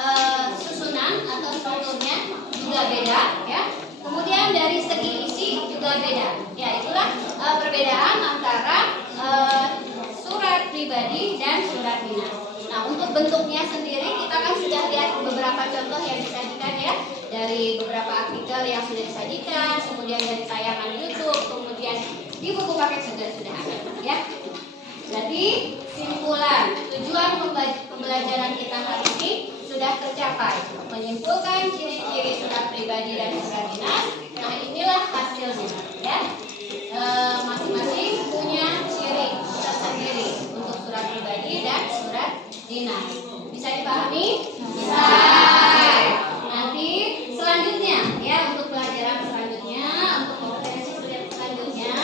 susunan atau strukturnya juga beda ya. Kemudian dari segi isi juga beda. Ya, itulah perbedaan antara surat pribadi dan surat dinas. Nah, untuk bentuknya sendiri kita kan sudah lihat beberapa contoh yang disajikan ya, dari beberapa artikel yang sudah disajikan, kemudian dari tayangan YouTube, kemudian di buku paket juga sudah ada ya. Jadi simpulan tujuan pembelajaran kita hari ini sudah tercapai, menyimpulkan ciri-ciri surat pribadi dan surat dinas. Nah, inilah hasilnya ya. Masing-masing punya ciri tersendiri untuk surat pribadi dan surat dinas. Bisa dipahami? Bisa. Nanti selanjutnya ya, untuk pelajaran selanjutnya, untuk kompetensi selanjutnya,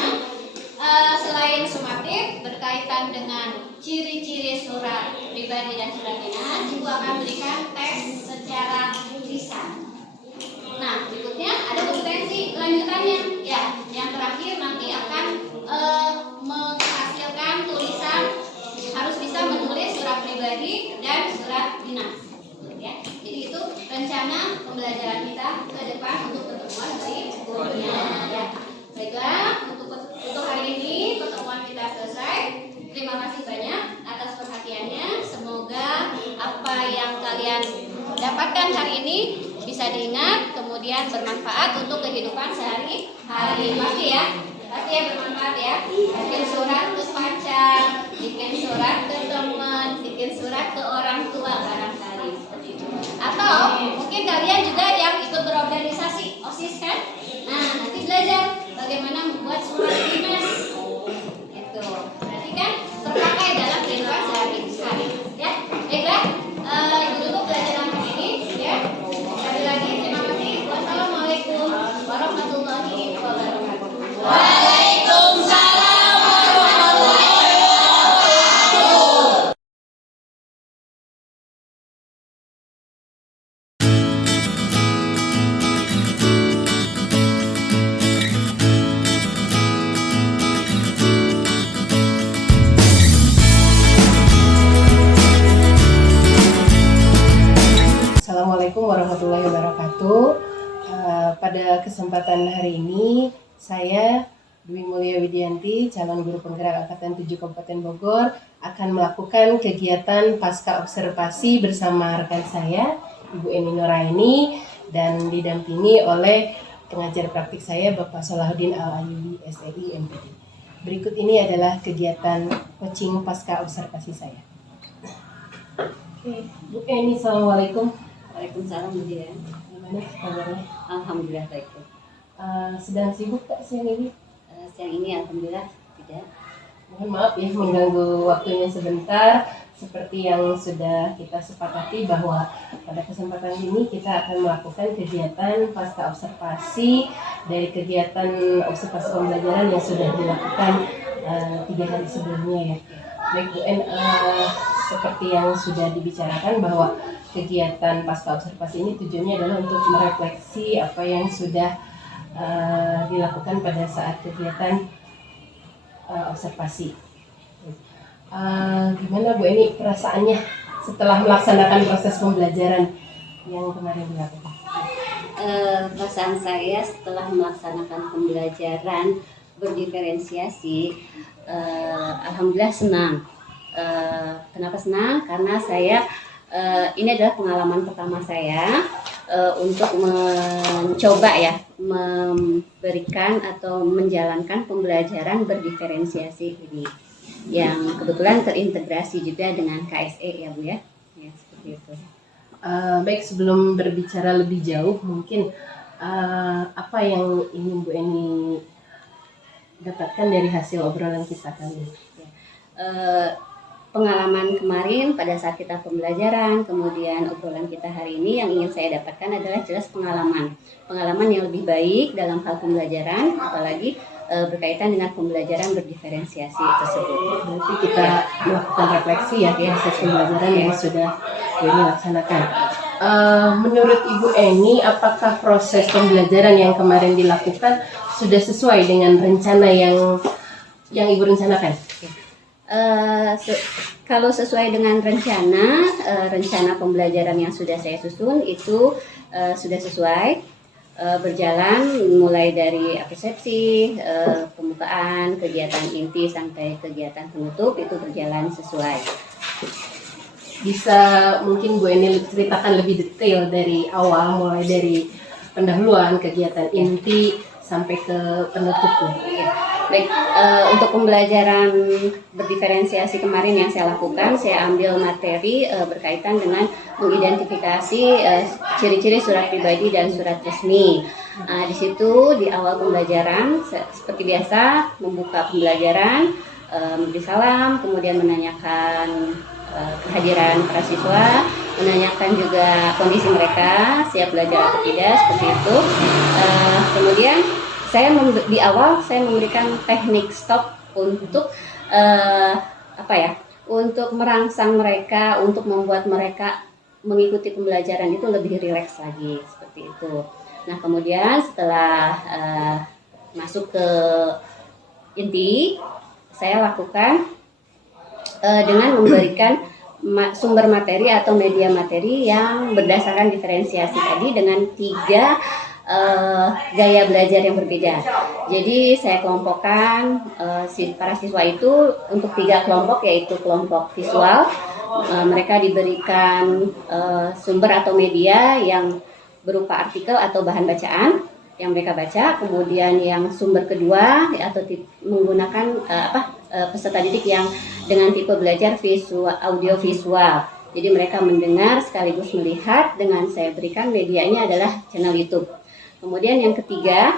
selain sumatif berkaitan dengan ciri-ciri surat pribadi dan surat dinas, Ibu akan berikan tes secara lisan. Nah, berikutnya ada kompetensi lanjutannya ya. Yang terakhir nanti akan menghasilkan tulisan, harus bisa menulis surat pribadi dan surat dinas ya. Jadi itu rencana pembelajaran kita ke depan untuk pertemuan berikutnya ya. Baiklah, untuk hari ini pertemuan kita selesai. Terima kasih banyak atas perhatiannya. Semoga apa yang kalian dapatkan hari ini bisa diingat, kemudian bermanfaat untuk kehidupan sehari-hari. Pasti ya, pasti ya bermanfaat ya. Bikin surat ke pacar, bikin surat ke teman, bikin surat ke orang tua barangkali seperti itu. Atau mungkin kalian juga yang ikut berorganisasi OSIS kan? Nah, nanti belajar bagaimana membuat surat dinas. Itu berarti kan terpakai dalam kehidupan sehari-hari ya. Baiklah, itu dulu pelajaran hari ini ya. Sekali lagi terima kasih. Wassalamualaikum warahmatullahi wabarakatuh. Waalaikumsalam warahmatullahi wabarakatuh. Assalamualaikum warahmatullahi wabarakatuh. Pada kesempatan hari ini saya Dwi Mulia Widianti, calon guru penggerak Angkatan 7 Kabupaten Bogor, akan melakukan kegiatan pasca observasi bersama rekan saya Ibu Eni Nuraini dan didampingi oleh pengajar praktik saya Bapak Salahuddin Al-Ayubi SEI MPD. Berikut ini adalah kegiatan coaching pasca observasi saya. Oke, Bu Eni, assalamualaikum. Waalaikumsalam Bu Dian. Gimana kabarnya? Alhamdulillah baik. Sedang sibuk tak siang ini? Siang ini alhamdulillah tidak. Mohon maaf ya mengganggu waktunya sebentar. Seperti yang sudah kita sepakati bahwa pada kesempatan ini kita akan melakukan kegiatan pasca observasi dari kegiatan observasi pembelajaran yang sudah dilakukan 3 hari sebelumnya ya. Baik Bu En, seperti yang sudah dibicarakan bahwa kegiatan pasca observasi ini tujuannya adalah untuk merefleksi apa yang sudah dilakukan pada saat kegiatan observasi. Gimana Bu ini perasaannya setelah melaksanakan proses pembelajaran yang kemarin dilakukan? Perasaan saya setelah melaksanakan pembelajaran berdiferensiasi, alhamdulillah senang. Kenapa senang? Karena saya ini adalah pengalaman pertama saya untuk mencoba ya memberikan atau menjalankan pembelajaran berdiferensiasi ini, yang kebetulan terintegrasi juga dengan KSE ya Bu ya, seperti itu. Baik, sebelum berbicara lebih jauh mungkin apa yang ingin Bu Eni dapatkan dari hasil obrolan kita kali ini? Pengalaman kemarin pada saat kita pembelajaran, kemudian obrolan kita hari ini, yang ingin saya dapatkan adalah jelas pengalaman yang lebih baik dalam hal pembelajaran, apalagi berkaitan dengan pembelajaran berdiferensiasi tersebut. Berarti kita melakukan refleksi ya proses pembelajaran yang sudah Bu Eni laksanakan. Menurut Ibu Eni, apakah proses pembelajaran yang kemarin dilakukan sudah sesuai dengan rencana yang Ibu rencanakan? Kalau sesuai dengan rencana pembelajaran yang sudah saya susun itu sudah sesuai, berjalan mulai dari persepsi, pembukaan, kegiatan inti sampai kegiatan penutup itu berjalan sesuai. Bisa mungkin Bu Eni ceritakan lebih detail dari awal, mulai dari pendahuluan, kegiatan inti sampai ke penutupnya. Baik, untuk pembelajaran berdiferensiasi kemarin yang saya lakukan, saya ambil materi berkaitan dengan mengidentifikasi ciri-ciri surat pribadi dan surat resmi. Di situ di awal pembelajaran seperti biasa membuka pembelajaran, memberi salam, kemudian menanyakan kehadiran para siswa, menanyakan juga kondisi mereka siap belajar atau tidak, seperti itu. Kemudian di awal saya memberikan teknik stop untuk untuk merangsang mereka, untuk membuat mereka mengikuti pembelajaran itu lebih rileks lagi, seperti itu. Nah kemudian setelah masuk ke inti, saya lakukan dengan memberikan sumber materi atau media materi yang berdasarkan diferensiasi tadi dengan 3 gaya belajar yang berbeda. Jadi saya kelompokkan para siswa itu untuk 3 kelompok, yaitu kelompok visual. Mereka diberikan sumber atau media yang berupa artikel atau bahan bacaan yang mereka baca. Kemudian yang sumber kedua atau menggunakan peserta didik yang dengan tipe belajar audio visual. Jadi mereka mendengar sekaligus melihat, dengan saya berikan medianya adalah channel YouTube. Kemudian yang ketiga,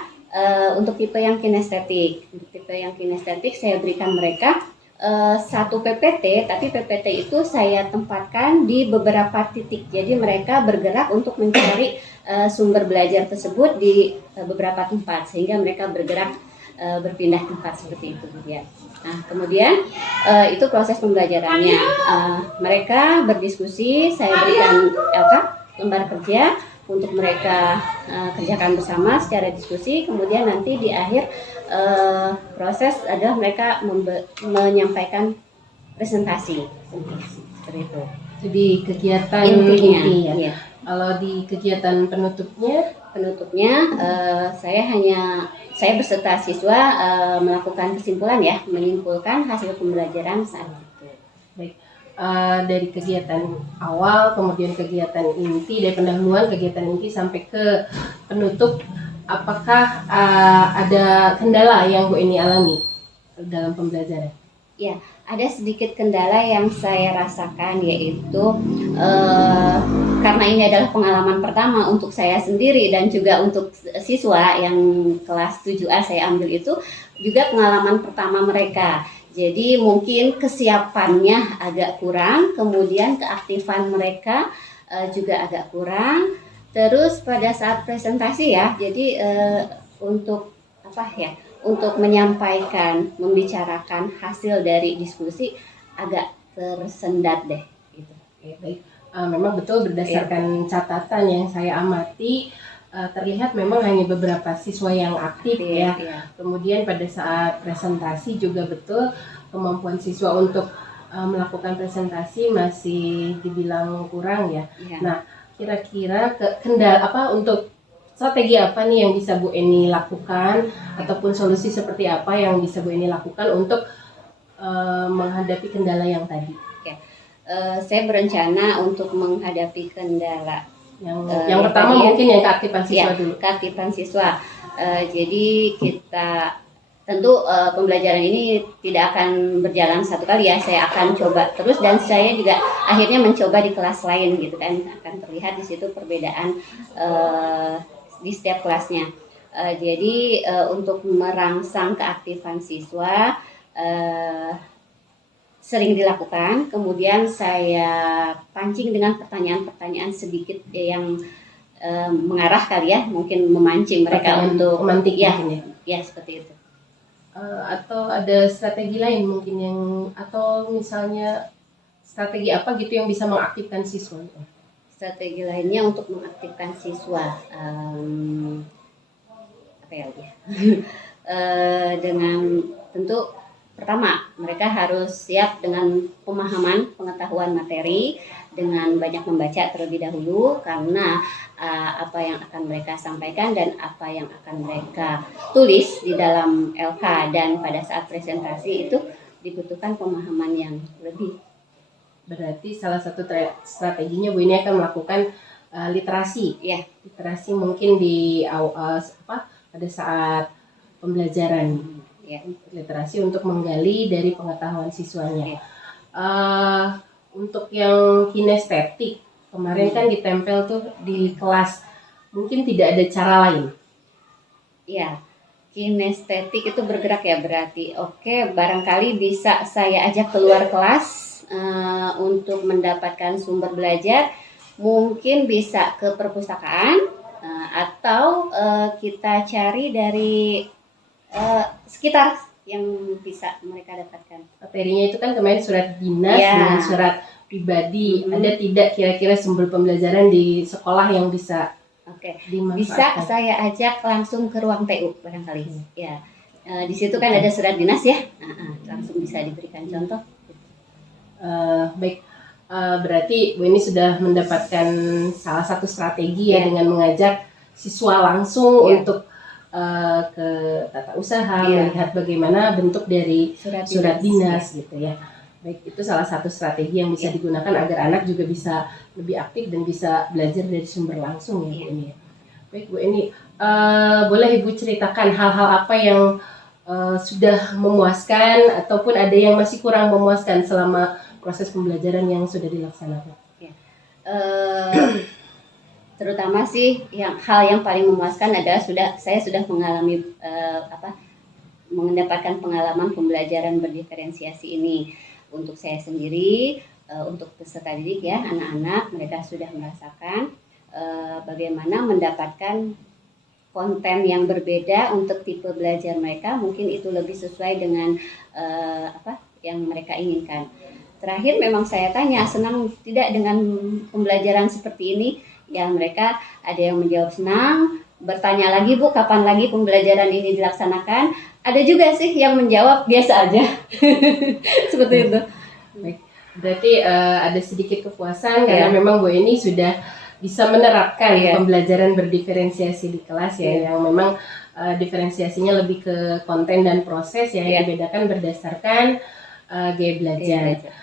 untuk tipe yang kinestetik. Untuk tipe yang kinestetik saya berikan mereka 1 PPT, tapi PPT itu saya tempatkan di beberapa titik. Jadi mereka bergerak untuk mencari sumber belajar tersebut di beberapa tempat, sehingga mereka bergerak berpindah tempat seperti itu ya. Nah kemudian itu proses pembelajarannya. Mereka berdiskusi, saya berikan LK, lembar kerja untuk mereka kerjakan bersama secara diskusi. Kemudian nanti di akhir proses adalah mereka menyampaikan presentasi seperti itu. Jadi kegiatan intinya. Ya. Kalau di kegiatan penutupnya saya beserta siswa melakukan kesimpulan ya, menyimpulkan hasil pembelajaran saat itu. Baik. Dari kegiatan awal, kemudian kegiatan inti, dari pendahuluan kegiatan inti sampai ke penutup, apakah ada kendala yang Bu Eni alami dalam pembelajaran? Ya, ada sedikit kendala yang saya rasakan, yaitu karena ini adalah pengalaman pertama untuk saya sendiri dan juga untuk siswa yang kelas 7A saya ambil itu juga pengalaman pertama mereka. Jadi mungkin kesiapannya agak kurang, kemudian keaktifan mereka juga agak kurang. Terus pada saat presentasi ya, jadi untuk untuk menyampaikan, membicarakan hasil dari diskusi agak tersendat deh. Gitu. Oke, baik. Memang betul berdasarkan catatan yang saya amati, terlihat memang hanya beberapa siswa yang aktif ya. Kemudian pada saat presentasi juga betul kemampuan siswa untuk melakukan presentasi masih dibilang kurang ya. Nah, kira-kira kendala untuk strategi apa nih yang bisa Bu Eni lakukan ataupun solusi seperti apa yang bisa Bu Eni lakukan untuk menghadapi kendala yang tadi? Saya berencana untuk menghadapi kendala yang pertama mungkin yang keaktifan siswa dulu. Keaktifan siswa. Jadi kita tentu pembelajaran ini tidak akan berjalan satu kali ya. Saya akan coba terus dan saya juga akhirnya mencoba di kelas lain gitu kan. Akan terlihat di situ perbedaan di setiap kelasnya. Jadi untuk merangsang keaktifan siswa sering dilakukan, kemudian saya pancing dengan pertanyaan-pertanyaan sedikit yang mengarah kali ya, mungkin memancing mereka untuk memantik ya seperti itu. Atau ada strategi lain mungkin atau misalnya strategi apa gitu yang bisa mengaktifkan siswa? Strategi lainnya untuk mengaktifkan siswa dengan tentu pertama, mereka harus siap dengan pengetahuan materi, dengan banyak membaca terlebih dahulu, karena apa yang akan mereka sampaikan dan apa yang akan mereka tulis di dalam LK dan pada saat presentasi itu dibutuhkan pemahaman yang lebih. Berarti salah satu strateginya Bu ini akan melakukan literasi. Ya. Literasi mungkin pada saat pembelajaran. Ya. Literasi untuk menggali dari pengetahuan siswanya. Untuk yang kinestetik kemarin kan ditempel tuh di kelas, mungkin tidak ada cara lain. Ya, kinestetik itu bergerak ya berarti. Oke, barangkali bisa saya ajak keluar kelas untuk mendapatkan sumber belajar. Mungkin bisa ke perpustakaan atau kita cari dari sekitar yang bisa mereka dapatkan. Materinya itu kan kemarin surat dinas dengan surat pribadi. Ada tidak kira-kira sumber pembelajaran di sekolah yang bisa dimanfaatkan? Bisa saya ajak langsung ke ruang TU barangkali. Ya, di situ kan ada surat dinas ya, langsung bisa diberikan contoh. Baik, berarti Bu ini sudah mendapatkan salah satu strategi ya dengan mengajak siswa langsung untuk ke tata usaha, melihat bagaimana bentuk dari surat dinas gitu ya. Baik, itu salah satu strategi yang bisa digunakan agar anak juga bisa lebih aktif dan bisa belajar dari sumber langsung ya Bu ini. Baik Bu ini, boleh Ibu ceritakan hal-hal apa yang sudah memuaskan ataupun ada yang masih kurang memuaskan selama proses pembelajaran yang sudah dilaksanakan? Terutama sih hal yang paling memuaskan adalah saya sudah mengalami mendapatkan pengalaman pembelajaran berdiferensiasi ini untuk saya sendiri, untuk peserta didik ya, anak-anak mereka sudah merasakan bagaimana mendapatkan konten yang berbeda untuk tipe belajar mereka, mungkin itu lebih sesuai dengan yang mereka inginkan. Terakhir memang saya tanya, senang tidak dengan pembelajaran seperti ini? Ya, mereka ada yang menjawab senang, bertanya lagi Bu, kapan lagi pembelajaran ini dilaksanakan? Ada juga sih yang menjawab biasa aja. Seperti itu. Baik. Berarti ada sedikit kepuasan karena memang Bu ini sudah bisa menerapkan pembelajaran berdiferensiasi di kelas ya, yang memang diferensiasinya lebih ke konten dan proses ya, yang dibedakan berdasarkan gaya belajar.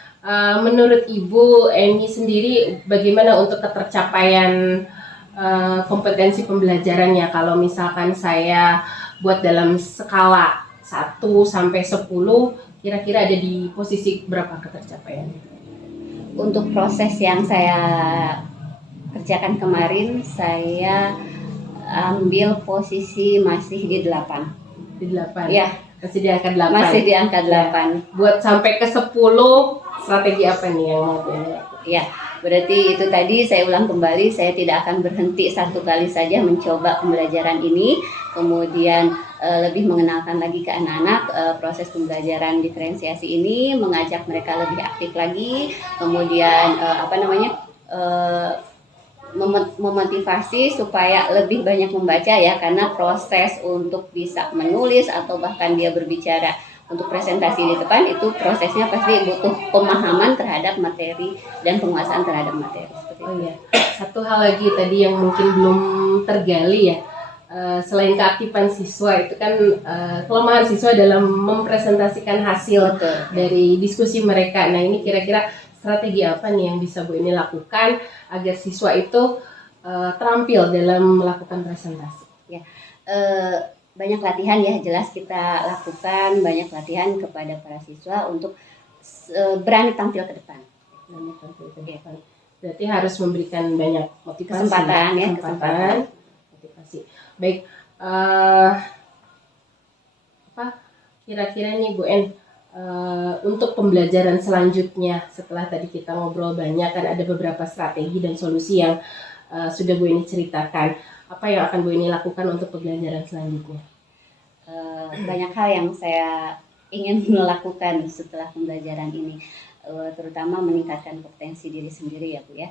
Menurut Ibu Eni sendiri bagaimana untuk ketercapaian kompetensi pembelajarannya kalau misalkan saya buat dalam skala 1 sampai 10 kira-kira ada di posisi berapa ketercapaiannya? Untuk proses yang saya kerjakan kemarin, saya ambil posisi masih di 8. Di 8. Ya, Masih di angka 8. masih di angka 8. Buat sampai ke 10, strategi apa nih yang mau Bu Eni lakukan? Ya, berarti itu tadi saya ulang kembali, saya tidak akan berhenti satu kali saja mencoba pembelajaran ini, kemudian lebih mengenalkan lagi ke anak-anak proses pembelajaran diferensiasi ini, mengajak mereka lebih aktif lagi, kemudian memotivasi supaya lebih banyak membaca ya, karena proses untuk bisa menulis atau bahkan dia berbicara untuk presentasi di depan itu prosesnya pasti butuh pemahaman terhadap materi dan penguasaan terhadap materi. Oh iya, satu hal lagi tadi yang mungkin belum tergali ya, selain keaktifan siswa itu kan kelemahan siswa dalam mempresentasikan hasil dari diskusi mereka. Nah ini kira-kira strategi apa nih yang bisa Bu Eni lakukan agar siswa itu terampil dalam melakukan presentasi? Ya, banyak latihan ya, jelas kita lakukan banyak latihan kepada para siswa untuk berani tampil ke depan. Berarti harus memberikan banyak motivasi, kesempatan. Motivasi. Baik, kira-kira nih Bu En, untuk pembelajaran selanjutnya setelah tadi kita ngobrol banyak, kan ada beberapa strategi dan solusi yang sudah Bu Eni ceritakan. Apa yang akan Bu Eni lakukan untuk pembelajaran selanjutnya? Banyak hal yang saya ingin melakukan setelah pembelajaran ini, terutama meningkatkan potensi diri sendiri ya Bu ya.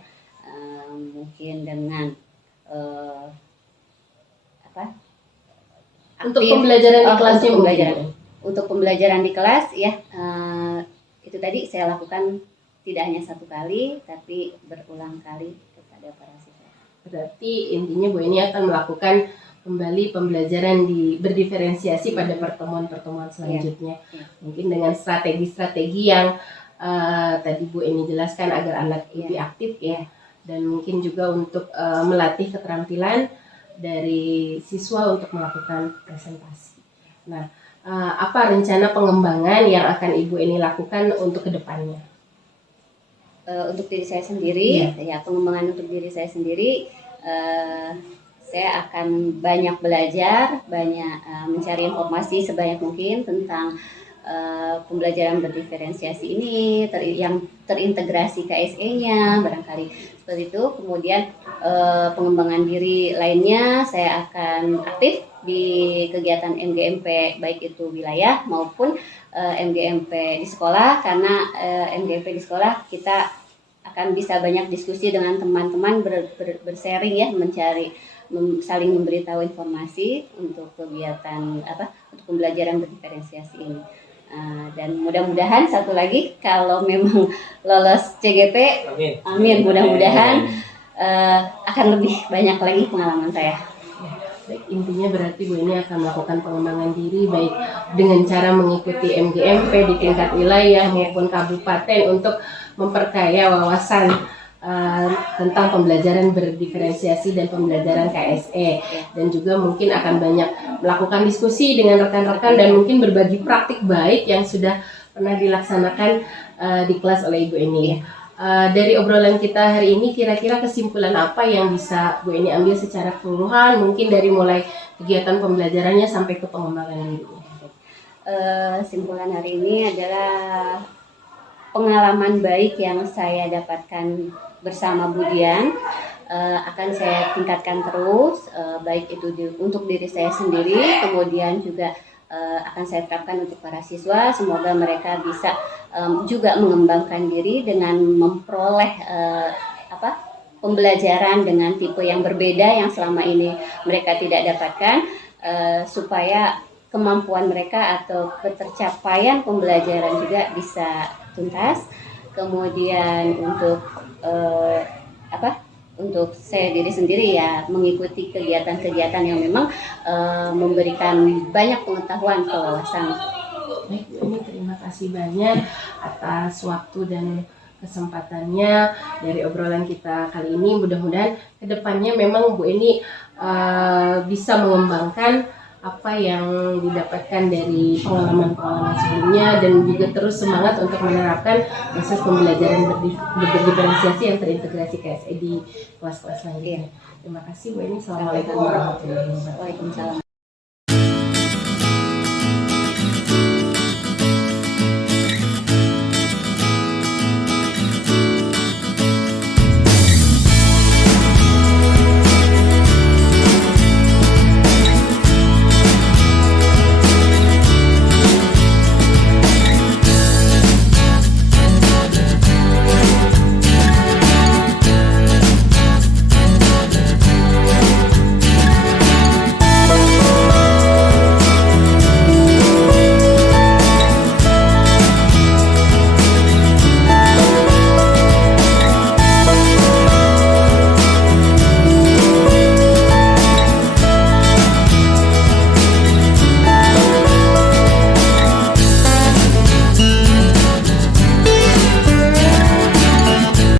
Mungkin dengan untuk pembelajaran di kelasnya untuk pembelajaran di kelas ya, itu tadi saya lakukan tidak hanya satu kali tapi berulang kali kepada para siswa. Berarti intinya Bu Eni akan melakukan kembali pembelajaran berdiferensiasi pada pertemuan-pertemuan selanjutnya. Mungkin dengan strategi-strategi yang tadi Bu Eni jelaskan agar anak lebih aktif ya, dan mungkin juga untuk melatih keterampilan dari siswa untuk melakukan presentasi. Nah, apa rencana pengembangan yang akan Ibu Eni lakukan untuk kedepannya? Untuk diri saya sendiri, ya pengembangan untuk diri saya sendiri, saya akan banyak belajar, banyak mencari informasi sebanyak mungkin tentang pembelajaran berdiferensiasi ini, yang terintegrasi KSE-nya, barangkali seperti itu. Kemudian pengembangan diri lainnya, saya akan aktif di kegiatan MGMP, baik itu wilayah maupun MGMP di sekolah, karena MGMP di sekolah kita akan bisa banyak diskusi dengan teman-teman, bersharing ya, saling memberitahu informasi untuk kegiatan untuk pembelajaran berdiferensiasi ini. Dan mudah-mudahan satu lagi, kalau memang lolos CGP, amin, mudah-mudahan akan lebih banyak lagi pengalaman saya. Baik, intinya berarti Bu Eni akan melakukan pengembangan diri baik dengan cara mengikuti MGMP di tingkat wilayah maupun kabupaten untuk memperkaya wawasan tentang pembelajaran berdiferensiasi dan pembelajaran KSE, dan juga mungkin akan banyak melakukan diskusi dengan rekan-rekan dan mungkin berbagi praktik baik yang sudah pernah dilaksanakan di kelas oleh Ibu Eni. Dari obrolan kita hari ini, kira-kira kesimpulan apa yang bisa Bu Eni ambil secara keseluruhan, mungkin dari mulai kegiatan pembelajarannya sampai ke pengembangan dirinya? Kesimpulan hari ini adalah pengalaman baik yang saya dapatkan bersama Bu Dian, akan saya tingkatkan terus, baik itu untuk diri saya sendiri, kemudian juga akan saya terapkan untuk para siswa. Semoga mereka bisa juga mengembangkan diri dengan memperoleh pembelajaran dengan tipe yang berbeda yang selama ini mereka tidak dapatkan, supaya kemampuan mereka atau ketercapaian pembelajaran juga bisa tuntas. Kemudian untuk saya diri sendiri ya, mengikuti kegiatan-kegiatan yang memang memberikan banyak pengetahuan, wawasan. Baik, ini terima kasih banyak atas waktu dan kesempatannya dari obrolan kita kali ini. Mudah-mudahan kedepannya memang Bu Eni bisa mengembangkan apa yang didapatkan dari pengalaman-pengalaman sebelumnya dan juga terus semangat untuk menerapkan proses pembelajaran berdiferensiasi yang terintegrasi KSE di kelas-kelas lainnya. Terima kasih Bu Eni. Assalamualaikum warahmatullahi wabarakatuh. Waalaikumsalam.